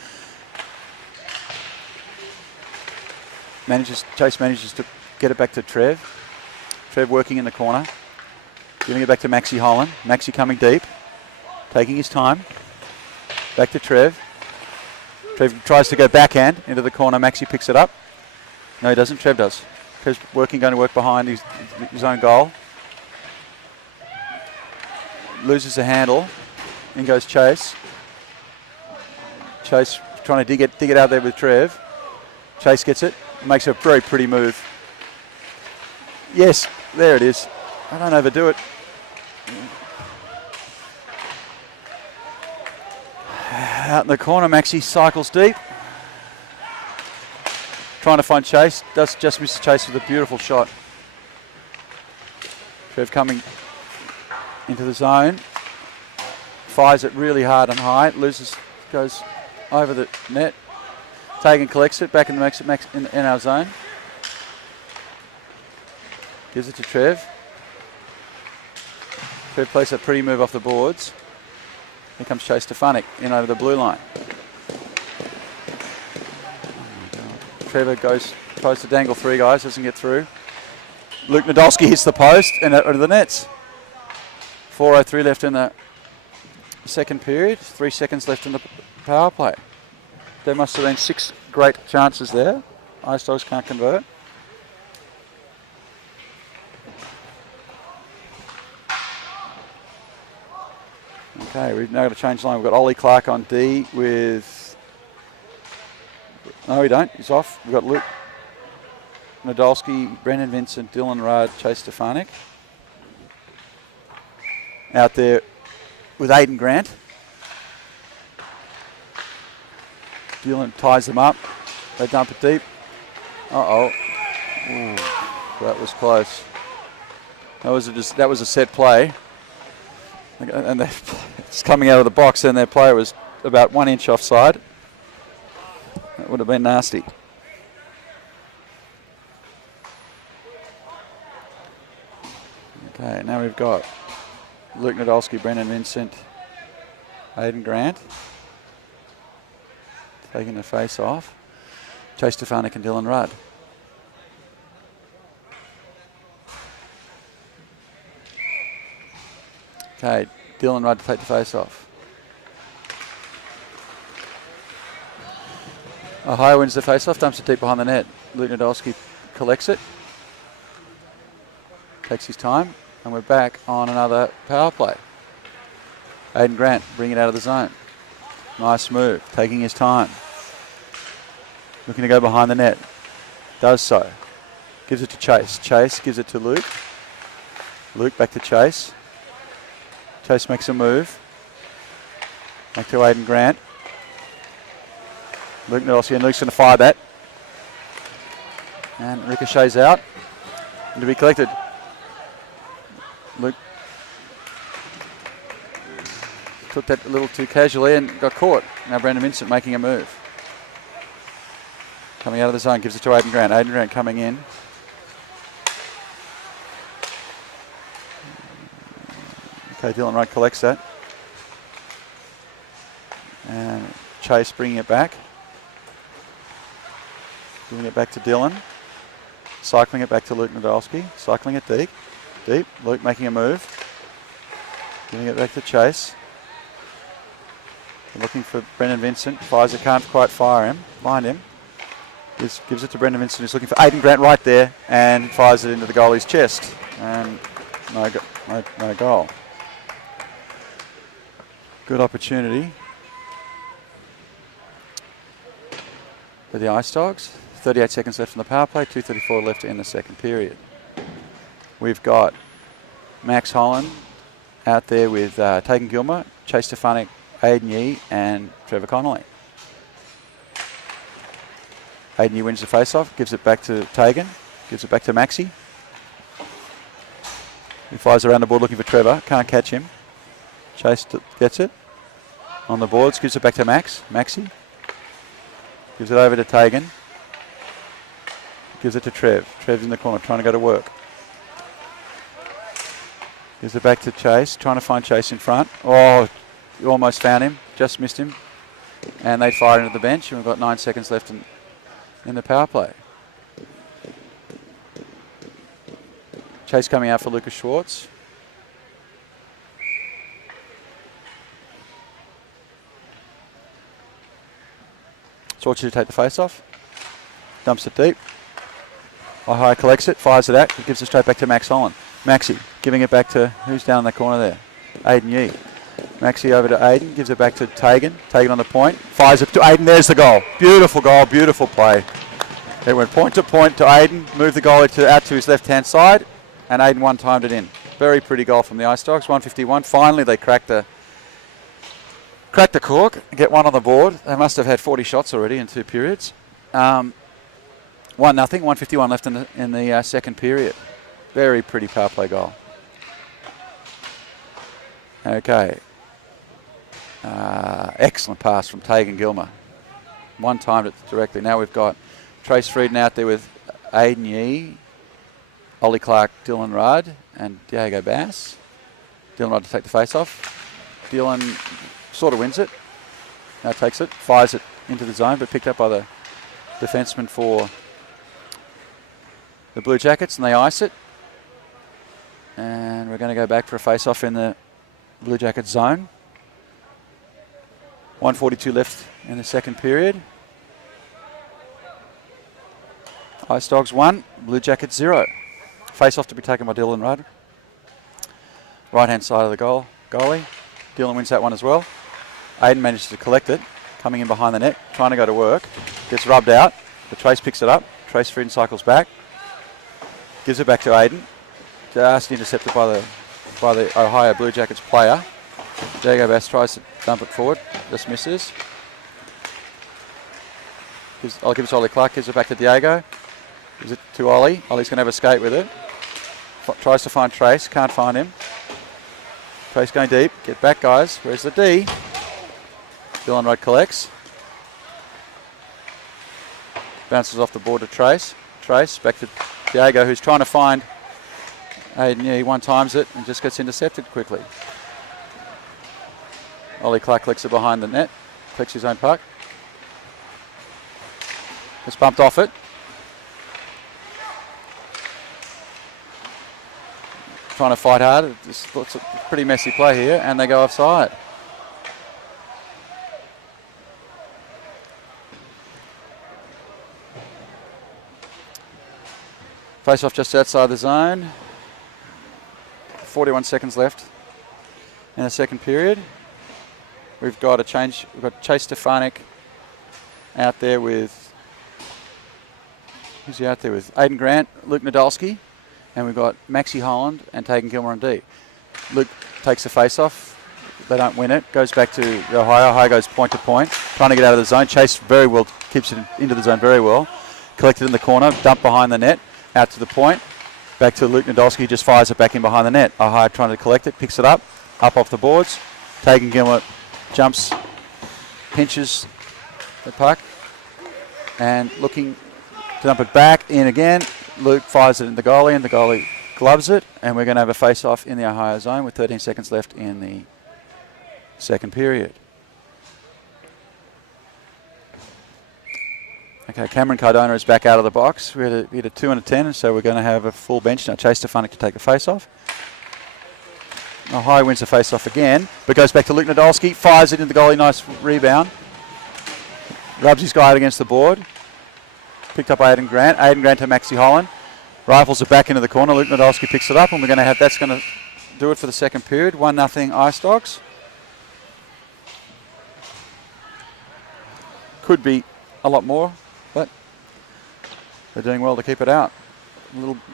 Chase manages to get it back to Trev. Trev working in the corner. Giving it back to Maxie Holland. Maxie coming deep. Taking his time. Back to Trev. Trev tries to go backhand into the corner. Maxi picks it up. No, he doesn't. Trev does. Trev's going to work behind his own goal. Loses the handle. In goes Chase. Chase trying to dig it out there with Trev. Chase gets it. Makes a very pretty move. Yes, there it is. I don't overdo it. Out in the corner, Maxi cycles deep. Trying to find Chase. Does just miss Chase with a beautiful shot. Trev coming into the zone. Fires it really hard and high. Loses, goes over the net. Tagan collects it back in the in our zone. Gives it to Trev. Trev plays a pretty move off the boards. Here comes Chase Stefanik in over the blue line. Trevor tries to dangle three guys, doesn't get through. Luke Nadolski hits the post and out of the nets. 4:03 left in the second period. 3 seconds left in the power play. There must have been 6 great chances there. Ice Dogs can't convert. Okay, we've now got to change line. We've got Ollie Clark on D with... No, we don't. He's off. We've got Luke Nadolski, Brendan Vincent, Dylan Rudd, Chase Stefanik. Out there with Aiden Grant. Dylan ties them up. They dump it deep. Uh-oh. Ooh, that was close. That was a set play. And it's coming out of the box, and their player was about 1 inch offside. That would have been nasty. Okay, now we've got Luke Nadolski, Brendan Vincent, Aiden Grant taking the face off. Chase Stefanik and Dylan Rudd. Okay, Dylan Rudd to take the face off. Ohio wins the face off, dumps it deep behind the net. Luke Nadolski collects it. Takes his time, and we're back on another power play. Aiden Grant bring it out of the zone. Nice move, taking his time. Looking to go behind the net. Does so. Gives it to Chase. Chase gives it to Luke. Luke back to Chase. Chase makes a move. Back to Aiden Grant. Luke Nadolski, and Luke's going to fire that. And ricochets out. And to be collected. Luke took that a little too casually and got caught. Now Brendan Vincent making a move. Coming out of the zone, gives it to Aiden Grant. Aiden Grant coming in. Okay, Dylan Rudd collects that. And Chase bringing it back. Giving it back to Dylan. Cycling it back to Luke Nadolski. Cycling it deep. Deep. Luke making a move. Giving it back to Chase. Looking for Brendan Vincent. Fires it, can't quite find him. Gives it to Brendan Vincent, who's looking for Aiden Grant right there, and fires it into the goalie's chest. And no goal. Good opportunity for the Ice Dogs. 38 seconds left in the power play, 2:34 left in the second period. We've got Max Holland out there with Tagan Gilmer, Chase Stefanik, Aiden Yee, and Trevor Connolly. Aiden Yee wins the face-off, gives it back to Tagan, gives it back to Maxi. He flies around the board looking for Trevor, can't catch him. Chase gets it on the boards, gives it back to Maxi. Gives it over to Tagan. Gives it to Trev. Trev's in the corner, trying to go to work. Gives it back to Chase, trying to find Chase in front. Oh, you almost found him, just missed him. And they fire into the bench, and we've got 9 seconds left in the power play. Chase coming out for Lucas Schwartz. Sorts you to take the face off. Dumps it deep. High collects it, fires it out, gives it straight back to Max Holland. Maxi giving it back to, who's down in the corner there? Aiden Yee. Maxi over to Aiden, gives it back to Tegan. Tegan on the point, fires it to Aiden. There's the goal. Beautiful goal, beautiful play. It went point to Aiden, moved the goalie out to his left-hand side, and Aiden one-timed it in. Very pretty goal from the Ice Dogs, 151. Finally, they cracked the cork, get one on the board. They must have had 40 shots already in 2 periods. 1-0, 151 left in the second period. Very pretty power play goal. Okay. Excellent pass from Tegan Gilmer. One-timed it directly. Now we've got Trace Frieden out there with Aiden Yee, Ollie Clark, Dylan Rudd, and Diego Bass. Dylan Rudd to take the face off. Dylan sort of wins it. Now takes it, fires it into the zone, but picked up by the defenseman for the Blue Jackets, and they ice it. And we're going to go back for a face-off in the Blue Jackets zone. 1:42 left in the second period. Ice Dogs 1, Blue Jackets 0. Face-off to be taken by Dylan Rudd. Right-hand side of the goalie. Dylan wins that one as well. Aiden manages to collect it, coming in behind the net, trying to go to work. Gets rubbed out, but Trace picks it up. Trace Frieden cycles back. Gives it back to Aiden. Just intercepted by the Ohio Blue Jackets player. Diego Bass tries to dump it forward, just misses. I'll give it to Ollie Clark, gives it back to Diego. Gives it to Ollie. Ollie's going to have a skate with it. Tries to find Trace, can't find him. Trace going deep. Get back, guys. Where's the D? Dylan Rudd collects. Bounces off the board to Trace. Trace back to Diego, who's trying to find Aiden. He one-times it and just gets intercepted quickly. Ollie Clark collects it behind the net. Collects his own puck. Just bumped off it. Trying to fight hard. It's a pretty messy play here, and they go offside. Face off just outside the zone. 41 seconds left in the second period. We've got a change. We've got Chase Stefanik out there with, who's he out there with? Aiden Grant, Luke Nadolski, and we've got Maxi Holland and Tegan Gilmer on D. Luke takes the face off. They don't win it. Goes back to Ohio. Ohio goes point to point, trying to get out of the zone. Chase very well keeps it into the zone very well. Collected in the corner, dumped behind the net, out to the point. Back to Luke Nadolski, just fires it back in behind the net. Ohio trying to collect it, picks it up off the boards. Tegan Gilmer jumps, pinches the puck, and looking to dump it back in again. Luke fires it in the goalie, and the goalie gloves it, and we're going to have a face-off in the Ohio zone with 13 seconds left in the second period. Okay, Cameron Cardona is back out of the box. We had a 2 and a 10, so we're going to have a full bench now. Chase Stefanik to take the face-off. Ohio wins the face-off again, but goes back to Luke Nadolski, fires it into the goalie, nice rebound. Rubs his guy out against the board. Picked up by Aiden Grant. Aiden Grant to Maxi Holland. Rifles it back into the corner. Luke Nadolski picks it up, and we're going to have, that's going to do it for the second period. 1-0 Ice Dogs. Could be a lot more, but they're doing well to keep it out.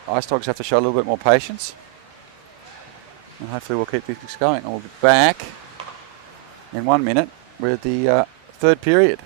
Ice Dogs have to show a little bit more patience. And hopefully we'll keep this going. And we'll be back in 1 minute with the third period.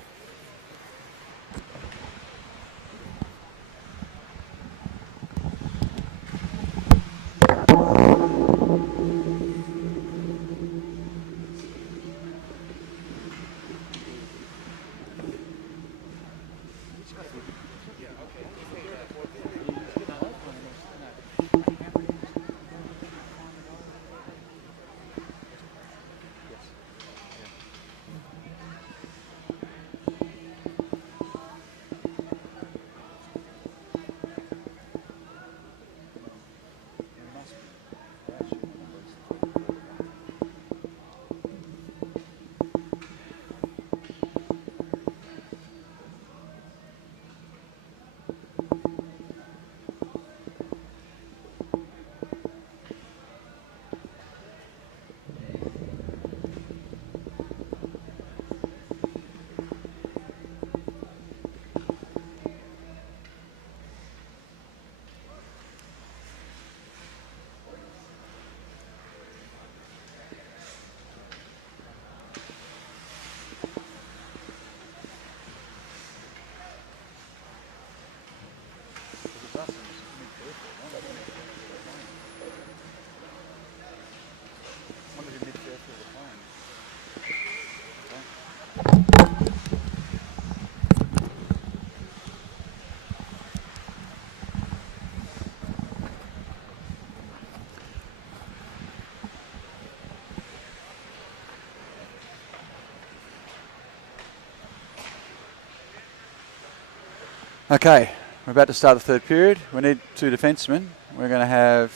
Okay, we're about to start the third period. We need 2 defensemen. We're going to have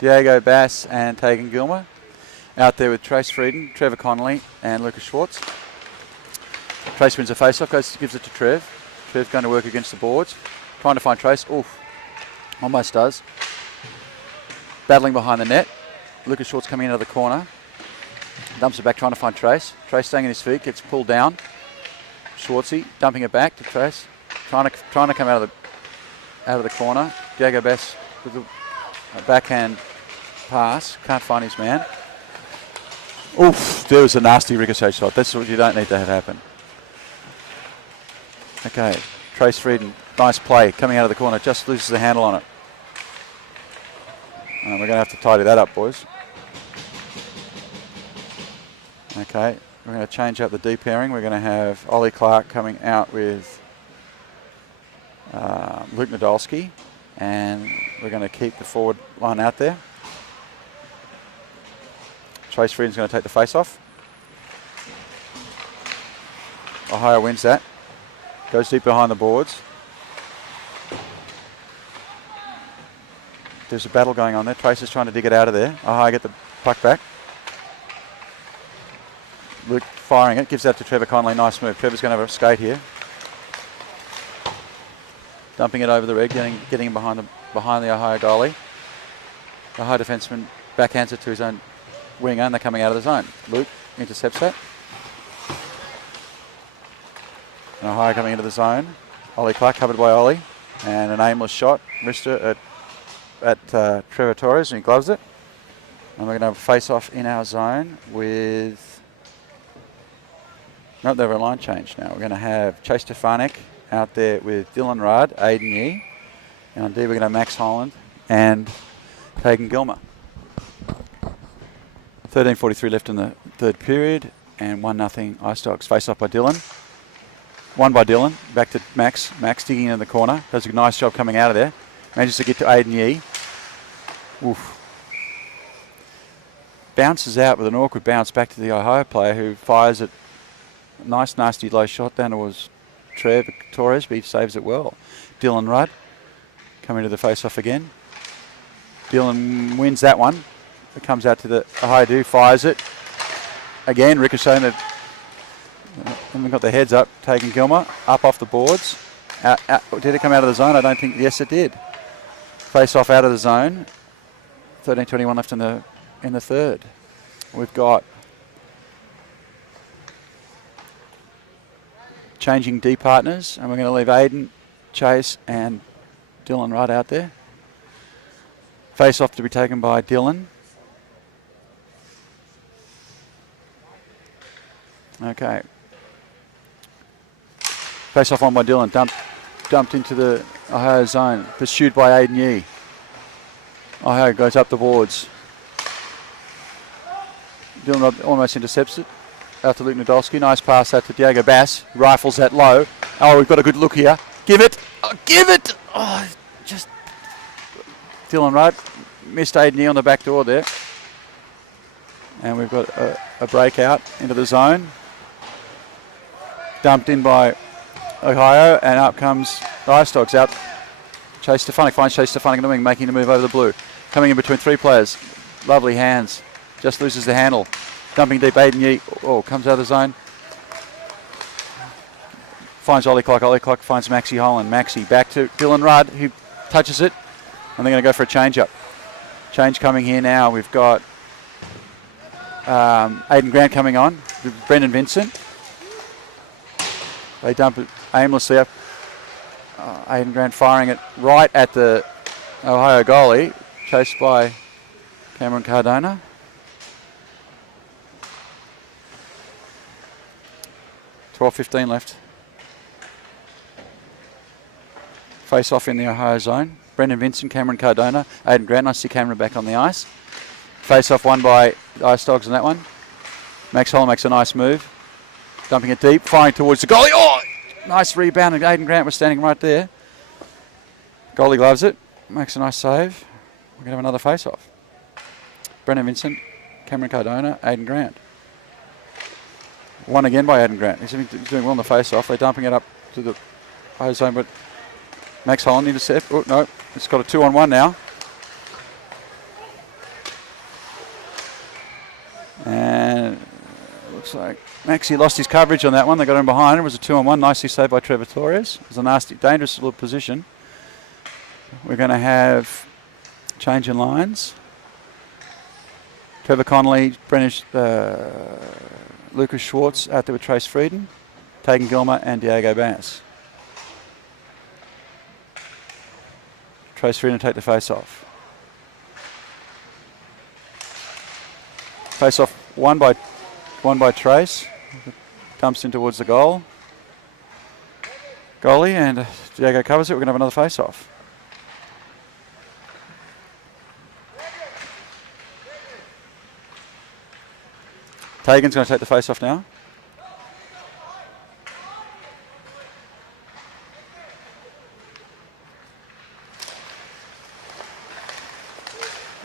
Diego Bass and Tegan Gilmer out there with Trace Frieden, Trevor Connolly and Lucas Schwartz. Trace wins a face-off, gives it to Trev. Trev's going to work against the boards. Trying to find Trace. Oof. Almost does. Battling behind the net. Lucas Schwartz coming into the corner. Dumps it back, trying to find Trace. Trace staying on his feet, gets pulled down. Schwartzy dumping it back to Trace. Trying to come out of the corner. Diego Bass with a backhand pass. Can't find his man. Oof, there was a nasty ricochet shot. That's what you don't need to have happen. Okay, Trace Frieden, nice play, coming out of the corner, just loses the handle on it. And we're going to have to tidy that up, boys. Okay, we're going to change up the D pairing. We're going to have Ollie Clark coming out with Luke Nadolski, and we're going to keep the forward line out there. Trace Frieden's going to take the face-off. Ohio wins that. Goes deep behind the boards. There's a battle going on there. Trace is trying to dig it out of there. Ohio get the puck back. Luke firing it. Gives that to Trevor Connolly. Nice move. Trevor's going to have a skate here. Dumping it over the red. Getting him behind the Ohio goalie. The Ohio defenseman backhands it to his own winger, and they're coming out of the zone. Luke intercepts that. And Ohio coming into the zone. Ollie Clark covered by Ollie. And an aimless shot. Wrister at Trevor Torres, and he gloves it. And we're going to have a face-off in our zone with... Nope, they have a line change now. We're going to have Chase Stefanik out there with Dylan Rudd, Aiden Yee. And on D, we're going to have Max Holland and Tegan Gilmer. 13:43 left in the third period, and 1-0 Ice Dogs. Face off by Dylan. One by Dylan. Back to Max. Max digging in the corner. Does a nice job coming out of there. Manages to get to Aiden Yee. Oof. Bounces out with an awkward bounce back to the Ohio player, who fires it. Nice, nasty low shot down towards Trevor Torres, but he saves it well. Dylan Rudd coming to the face-off again. Dylan wins that one. It comes out to the Ohio, fires it. Again, ricocheting it. And we've got the heads up, taking Gilmer up off the boards. Did it come out of the zone? I don't think. Yes, it did. Face off out of the zone. 13:21 left in the third. We've got changing D partners, and we're going to leave Aiden, Chase, and Dylan Rudd out there. Face off to be taken by Dylan. Okay. Face off on by Dylan. Dumped into the Ohio zone. Pursued by Aiden Yee. Ohio goes up the boards. Dylan almost intercepts it. Out to Luke Nadolski. Nice pass out to Diego Bass. Rifles that low. Oh, we've got a good look here. Give it. Oh, give it. Oh, just... Dylan Rudd missed Aiden Yee on the back door there. And we've got a breakout into the zone. Dumped in by Ohio, and up comes the Ice Dogs out. Chase Stefanik finds Chase Stefanik in the wing, making the move over the blue. Coming in between 3 players. Lovely hands. Just loses the handle. Dumping deep, Aiden Yee. Oh, comes out of the zone. Finds Ollie Clark. Ollie Clark finds Maxie Holland. Maxie back to Dylan Rudd, who touches it. And they're going to go for a change-up. Change coming here now. We've got Aiden Grant coming on with Brendan Vincent. They dump it aimlessly up. Aiden Grant firing it right at the Ohio goalie, chased by Cameron Cardona. $12:15 left. Face off in the Ohio zone. Brendan Vincent, Cameron Cardona, Aiden Grant. Nice to see Cameron back on the ice. Face off won by the Ice Dogs on that one. Max Holland makes a nice move. Dumping it deep, firing towards the goalie. Oh, nice rebound, and Aiden Grant was standing right there. Goalie gloves it, makes a nice save. We're going to have another face-off. Brendan Vincent, Cameron Cardona, Aiden Grant. Won again by Aiden Grant. He's doing well on the face-off. They're dumping it up to the Ohio zone, but Max Holland intercept. Oh, no, it's got a 2-on-1 now. And looks like Maxi lost his coverage on that one. They got him behind. It was a 2-on-1. Nicely saved by Trevor Torres. It was a nasty, dangerous little position. We're going to have change in lines. Trevor Connolly, Lucas Schwartz out there with Trace Frieden, Tegan Gilmer and Diego Bass. Trace Frieden take the face off. Face off won by Trace. Dumps in towards the goal. Goalie and Diego covers it. We're going to have another face off. Tegan's going to take the face off now.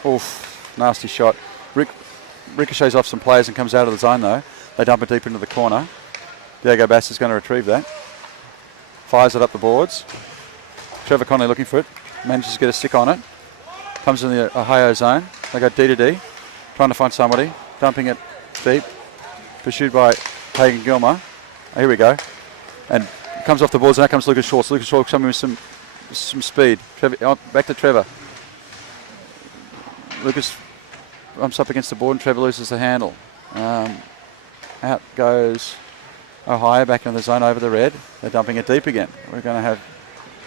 Oof, nasty shot. Ricochets off some players and comes out of the zone though. They dump it deep into the corner. Diego Bass is going to retrieve that. Fires it up the boards. Trevor Connolly looking for it. Manages to get a stick on it. Comes in the Ohio zone. They go D to D. Trying to find somebody. Dumping it deep. Pursued by Tegan Gilmer. Here we go. And comes off the boards and out comes Lucas Schwartz. Lucas Schwartz coming with some speed. Trevor, back to Trevor. Lucas bumps up against the board and Trevor loses the handle. Out goes Ohio back into the zone over the red. They're dumping it deep again. We're going to have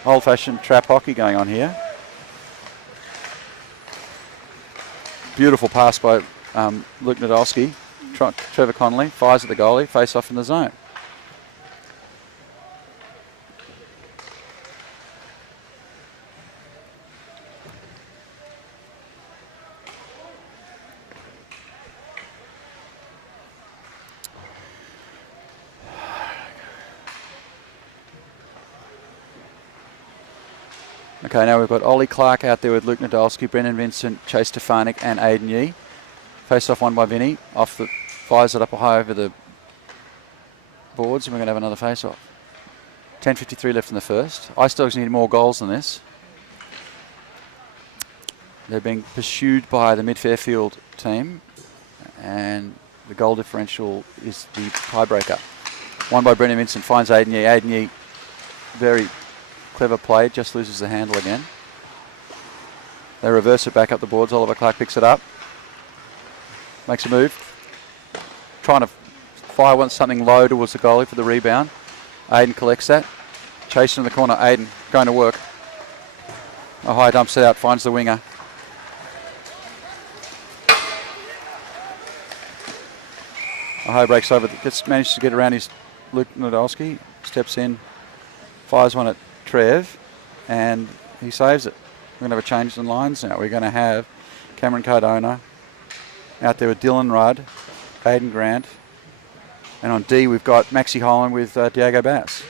old-fashioned trap hockey going on here. Beautiful pass by Luke Nadolski. Trevor Connolly fires at the goalie, face off in the zone. Okay, now we've got Ollie Clark out there with Luke Nadolski, Brendan Vincent, Chase Stefanik and Aidan Yee. Face off won by Vinny. Fires it up high over the boards and we're going to have another face off. 10:53 left in the first. Ice Dogs need more goals than this. They're being pursued by the Mid-Fairfield team and the goal differential is the tiebreaker. Won by Brendan Vincent, finds Aidan Yee. Aidan Yee, very clever play, just loses the handle again. They reverse it back up the boards. Oliver Clark picks it up. Makes a move. Trying to fire something low towards the goalie for the rebound. Aiden collects that. Chasing in the corner. Aiden going to work. Ohio dumps it out. Finds the winger. Ohio breaks over. Manages to get around his Luke Nadolski. Steps in. Fires one at Trev. And he saves it. We're going to have a change in lines now. We're going to have Cameron Cardona out there with Dylan Rudd, Aiden Grant, and on D we've got Maxi Holland with Diego Bass.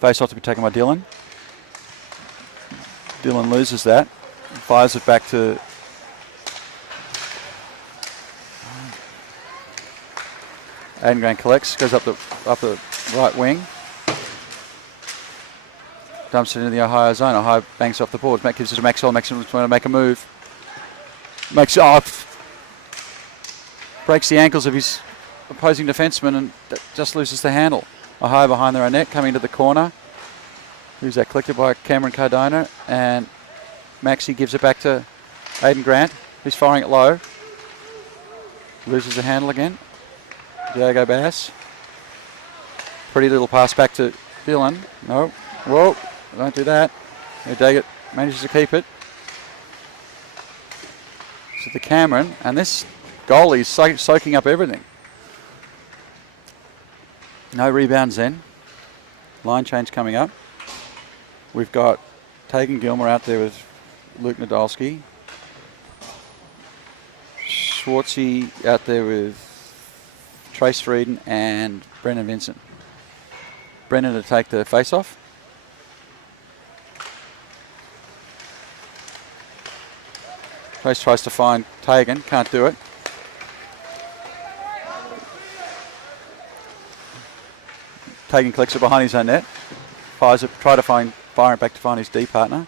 Face off to be taken by Dylan. Dylan loses that, fires it back to Aiden Grant collects, goes up the right wing. Dumps it into the Ohio zone. Ohio banks off the boards. Matt gives it to Max Holland. Max Holland's trying to make a move. Breaks the ankles of his opposing defenseman and just loses the handle. Ohio behind their own net, coming to the corner. Who's that? Collected by Cameron Cardona. And Maxi gives it back to Aiden Grant, who's firing it low. Loses the handle again. Diego Bass. Pretty little pass back to Dylan. No. Whoa. Don't do that. Daggett manages to keep it. So the Cameron, and this goalie is soaking up everything. No rebounds then. Line change coming up. We've got Tegan Gilmer out there with Luke Nadolski. Schwartzy out there with Trace Frieden and Brendan Vincent. Brendan to take the face-off. Trace tries to find Tegan, can't do it. Tegan collects it behind his own net. fires it, fire it back to find his D partner.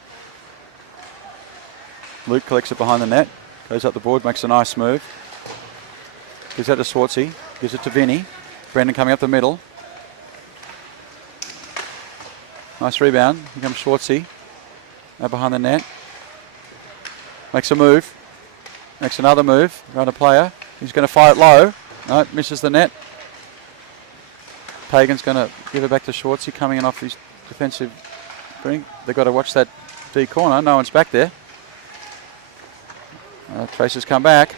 Luke collects it behind the net, goes up the board, makes a nice move. Gives that to Swartzy, gives it to Vinny. Brendan coming up the middle. Nice rebound. Here comes Swartzy. Now behind the net. Makes a move. Makes another move. Around a player. He's going to fire it low. No, misses the net. Pagan's going to give it back to Swartzy, coming in off his defensive ring. They've got to watch that D corner. No one's back there. Tracer's come back.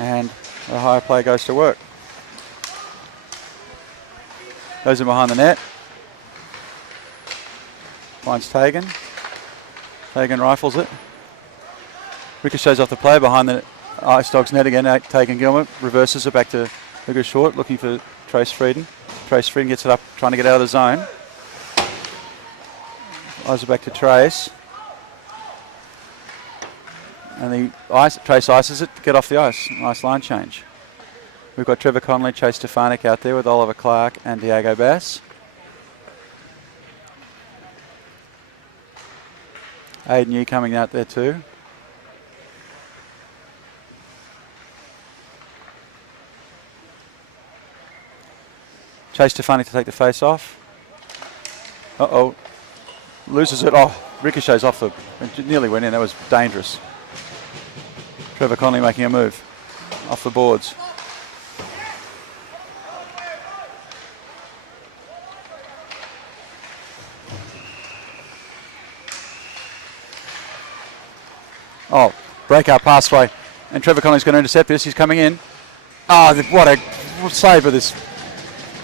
And the higher player goes to work. Goes in behind the net. Finds Tagan. Tagan rifles it. Ricochets off the play behind the Ice Dogs net again. Tagan Gilmer reverses it back to Lucas Short, looking for Trace Frieden. Trace Frieden gets it up, trying to get out of the zone. Fires it back to Trace. And Trace ices it to get off the ice. Nice line change. We've got Trevor Connolly, Chase Stefanik out there with Oliver Clark and Diego Bass. Aiden Yee coming out there too. Chase Stefanik to take the face off. Uh-oh. Loses it. Oh, ricochets off the... It nearly went in. That was dangerous. Trevor Connolly making a move. Off the boards. Oh, breakout pathway. And Trevor Connolly's going to intercept this. He's coming in. Oh, what a save of this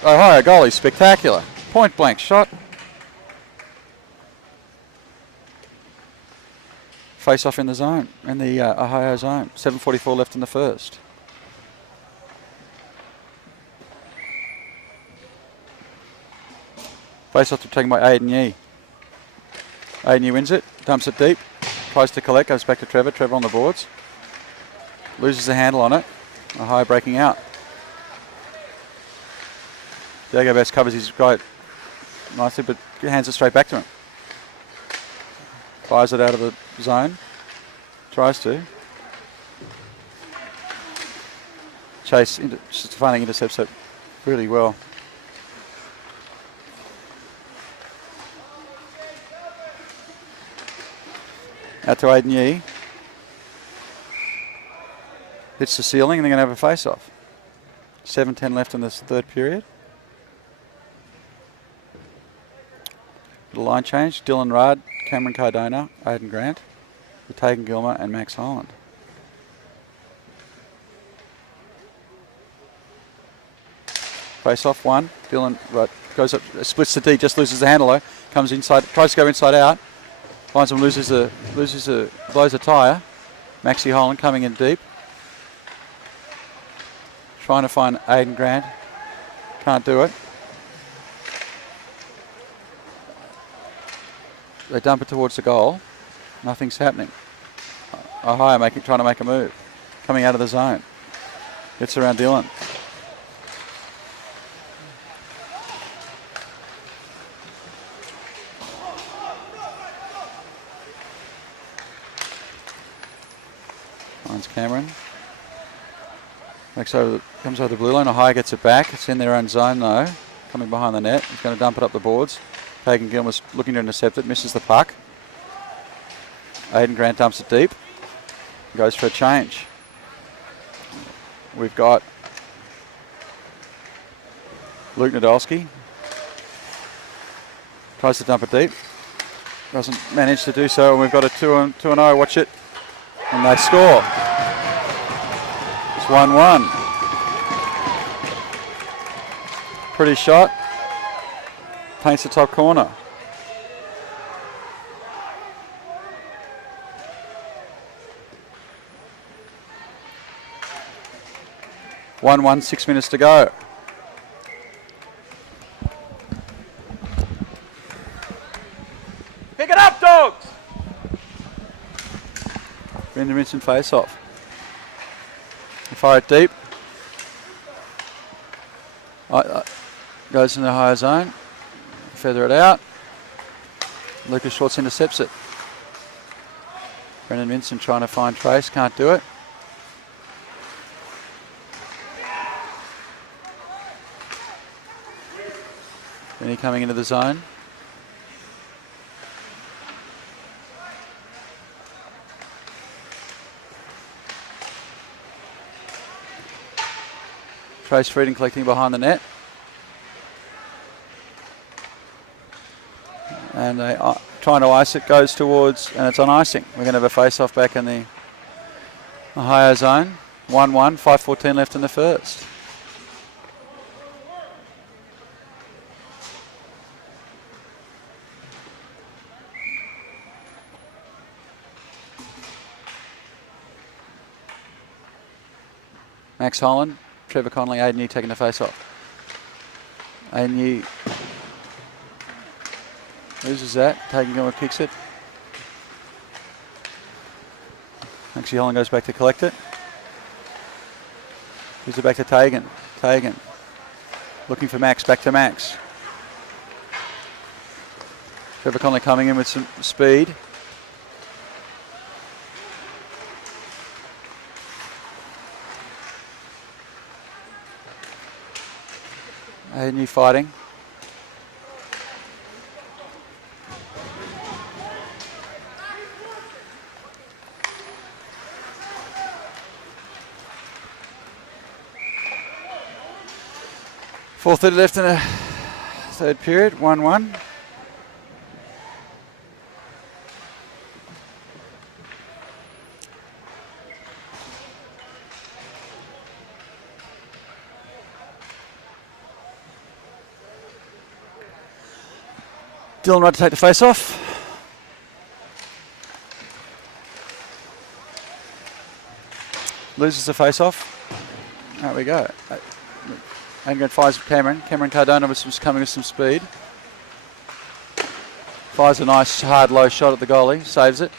Ohio goalie. Spectacular. Point blank shot. Face off in the zone, in the Ohio zone. 7:44 left in the first. Face off taken by Aiden Yee. Aiden Yee wins it, dumps it deep, tries to collect, goes back to Trevor. Trevor on the boards. Loses the handle on it. Ohio breaking out. Diego Bass covers his guy nicely, but hands it straight back to him. Fires it out of the zone. Tries to. Chase Stefanik intercepts it really well. Out to Aiden Yee. Hits the ceiling and they're going to have a face-off. 7:10 left in this third period. Little line change. Dylan Rudd, Cameron Cardona, Aidan Grant, Tagan Gilmer and Max Holland. Face off one. Dylan Rudd goes up, splits the D, just loses the handle though. Comes inside, tries to go inside out. Finds him, blows a tyre. Maxie Holland coming in deep. Trying to find Aidan Grant. Can't do it. They dump it towards the goal. Nothing's happening. Ohio trying to make a move. Coming out of the zone. Gets around Dylan. Finds Cameron. Comes over the blue line. Ohio gets it back. It's in their own zone though. Coming behind the net. He's going to dump it up the boards. Tagan Gilmer's looking to intercept it, misses the puck. Aidan Grant dumps it deep. Goes for a change. We've got Luke Nadolski. Tries to dump it deep. Doesn't manage to do so, and we've got a 2-0. Watch it. And they score. It's 1-1. Pretty shot. Paints the top corner. One, 6 minutes to go. Pick it up, dogs! Brendan Rinson face off. Fire it deep. Goes in the higher zone. feather it out. Lucas Schwartz intercepts it. Brendan Vincent trying to find Trace, can't do it. Vinny coming into the zone. Trace Frieden collecting behind the net. And they are trying to ice it, goes towards, and it's on icing. We're going to have a face-off back in the Ohio zone. 1-1, 5:14 left in the first. Max Holland, Trevor Connolly, Aiden Yee taking the face-off. Aiden Yee loses that. Taking Gilmer kicks it. Maxie Holland goes back to collect it. Gives it back to Tagan. Tagan looking for Max. Back to Max. Trevor Connolly coming in with some speed. Aiden Yee fighting. .4:30 left in the third period, 1-1. Dylan Rudd to take the face off. Loses the face off. There we go. Angren fires Cameron. Cameron Cardona coming with some speed. Fires a nice hard low shot at the goalie. Saves it.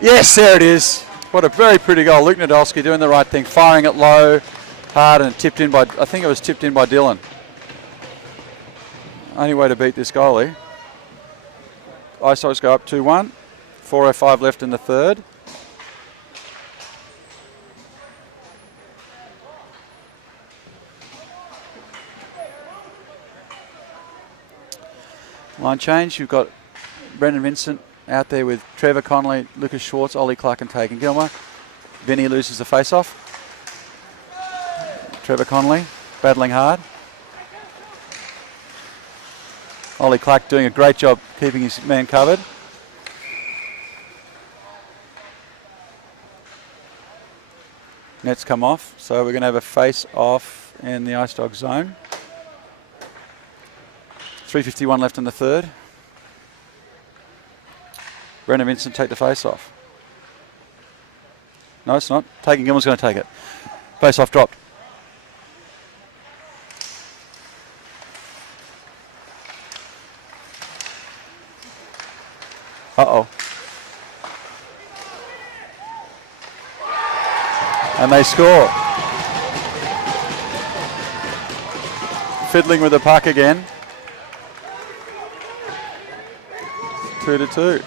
Yes, there it is. What a very pretty goal. Luke Nadolski doing the right thing. Firing it low, hard, and tipped in by, I think it was tipped in by Dylan. Only way to beat this goalie. Ice Dogs go up 2-1. 4:05 left in the third. Line change. You've got Brendan Vincent out there with Trevor Connolly, Lucas Schwartz, Ollie Clark and Tagan Gilmer. Vinny loses the face-off. Trevor Connolly battling hard. Ollie Clark doing a great job keeping his man covered. Nets come off, so we're going to have a face-off in the Ice Dog zone. 3:51 left in the third. Brendan Vincent take the face-off. No, it's not. Tagan Gilman's going to take it. Face-off dropped. Uh-oh. And they score. Fiddling with the puck again. 2-2.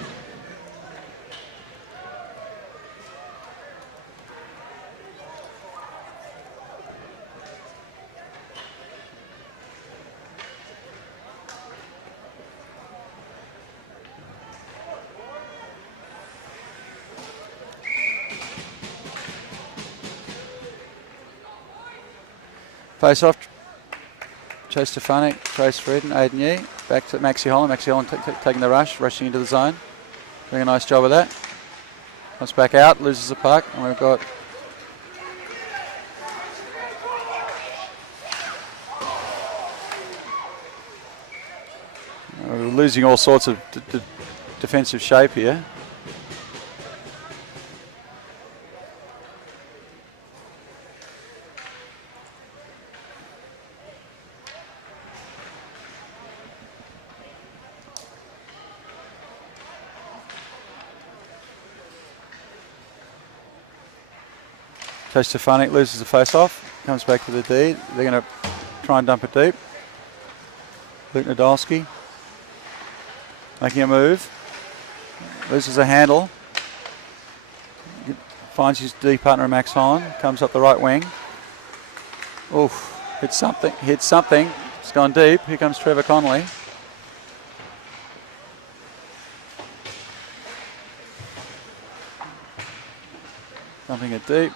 Face off. Chase Stefanik, Trace Frieden, Aiden Yee. Back to Maxie Holland. Maxie Holland taking the rush, rushing into the zone. Doing a nice job of that. Comes back out, loses the puck, and we've got we're losing all sorts of defensive shape here. Chase Stefanik loses the face-off. Comes back to the D. They're going to try and dump it deep. Luke Nadolski making a move. Loses a handle. Finds his D partner Max Holland. Comes up the right wing. Oof. Hits something. It's gone deep. Here comes Trevor Connolly. Dumping it deep.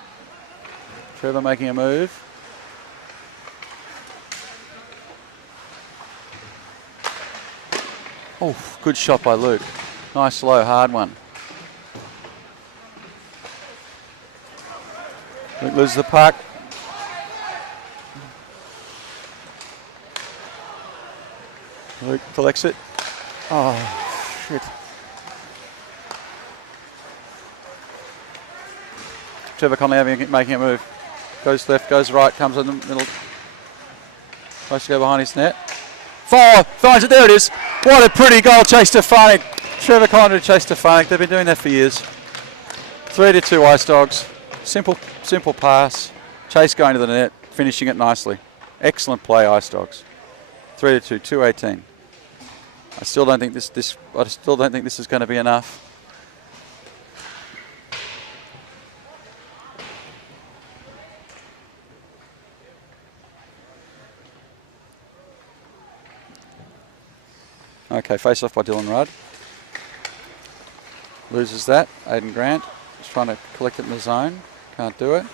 Trevor making a move. Oh, good shot by Luke. Nice, slow, hard one. Luke loses the puck. Luke collects it. Oh, shit. Trevor Connolly making a move. Goes left, goes right, comes in the middle. Tries to go behind his net. Finds it, there it is. What a pretty goal, Chase Stefanik. Trevor Connolly to Chase Stefanik. They've been doing that for years. 3-2 Ice Dogs. Simple pass. Chase going to the net, finishing it nicely. Excellent play, Ice Dogs. 3-2, 2-18. I still don't think this is going to be enough. Okay, face off by Dylan Rudd. Loses that. Aiden Grant is trying to collect it in the zone. Can't do it.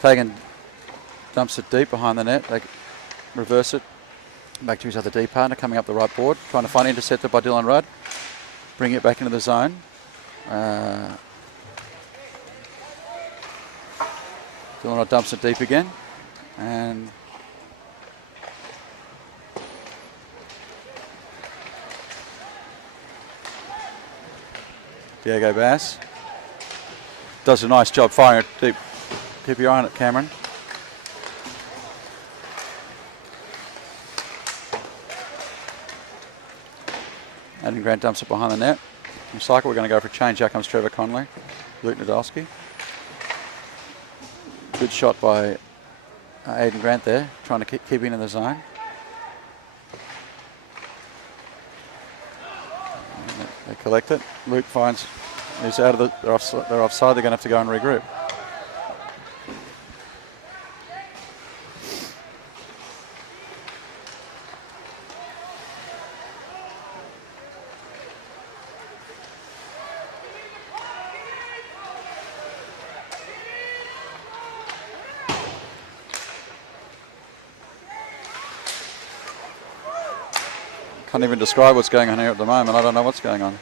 Tagan dumps it deep behind the net. They reverse it back to his other D partner, coming up the right board, trying to find intercepted by Dylan Rudd. Bring it back into the zone. Dylan Rudd dumps it deep again. And Diego Bass does a nice job firing it deep. Keep your eye on it, Cameron. Adam Grant dumps it behind the net. Looks like we're going to go for a change. Out comes Trevor Connolly. Luke Nadolski. Good shot by Aiden Grant there, trying to keep in the zone. And they collect it. Luke finds he's out of the. They're offside. They're going to have to go and regroup. Can't even describe what's going on here at the moment. I don't know what's going on.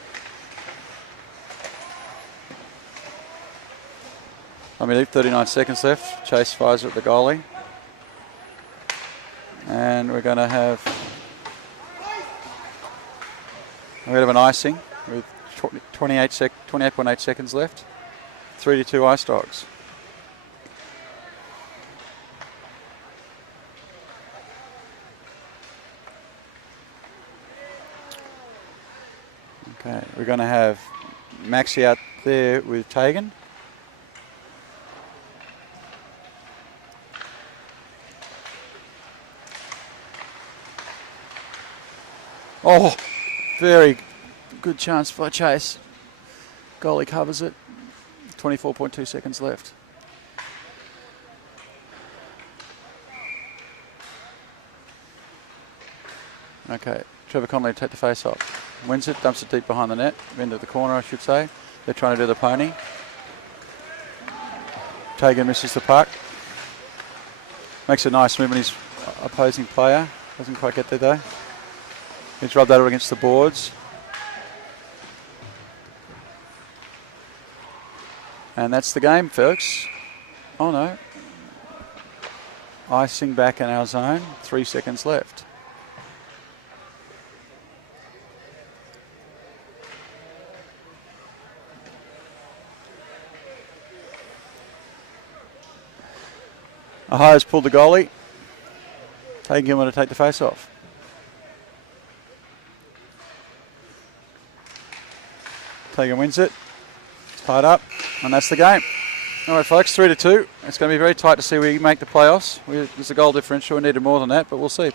I mean, 39 seconds left. Chase fires at the goalie. And we're going to have a bit of an icing with 28.8 seconds left. 3-2 Ice Dogs. Okay, we're going to have Maxi out there with Tagan. Oh, very good chance for Chase. Goalie covers it. 24.2 seconds left. Okay, Trevor Connolly take the face off. Wins it, dumps it deep behind the net, into the corner I should say. They're trying to do the pony. Tagan misses the puck. Makes a nice move on his opposing player. Doesn't quite get there though. He's rubbed that against the boards. And that's the game, folks. Oh no. Icing back in our zone, 3 seconds left. Ohio's pulled the goalie. Taking him to take the face off. Tegan wins it. It's tied up, and that's the game. All right, folks, 3-2. It's going to be very tight to see we make the playoffs. There's a goal differential. We needed more than that, but we'll see.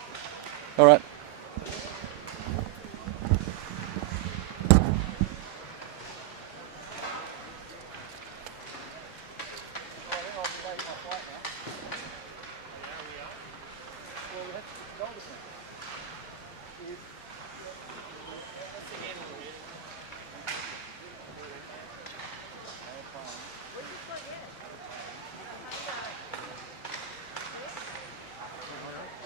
All right.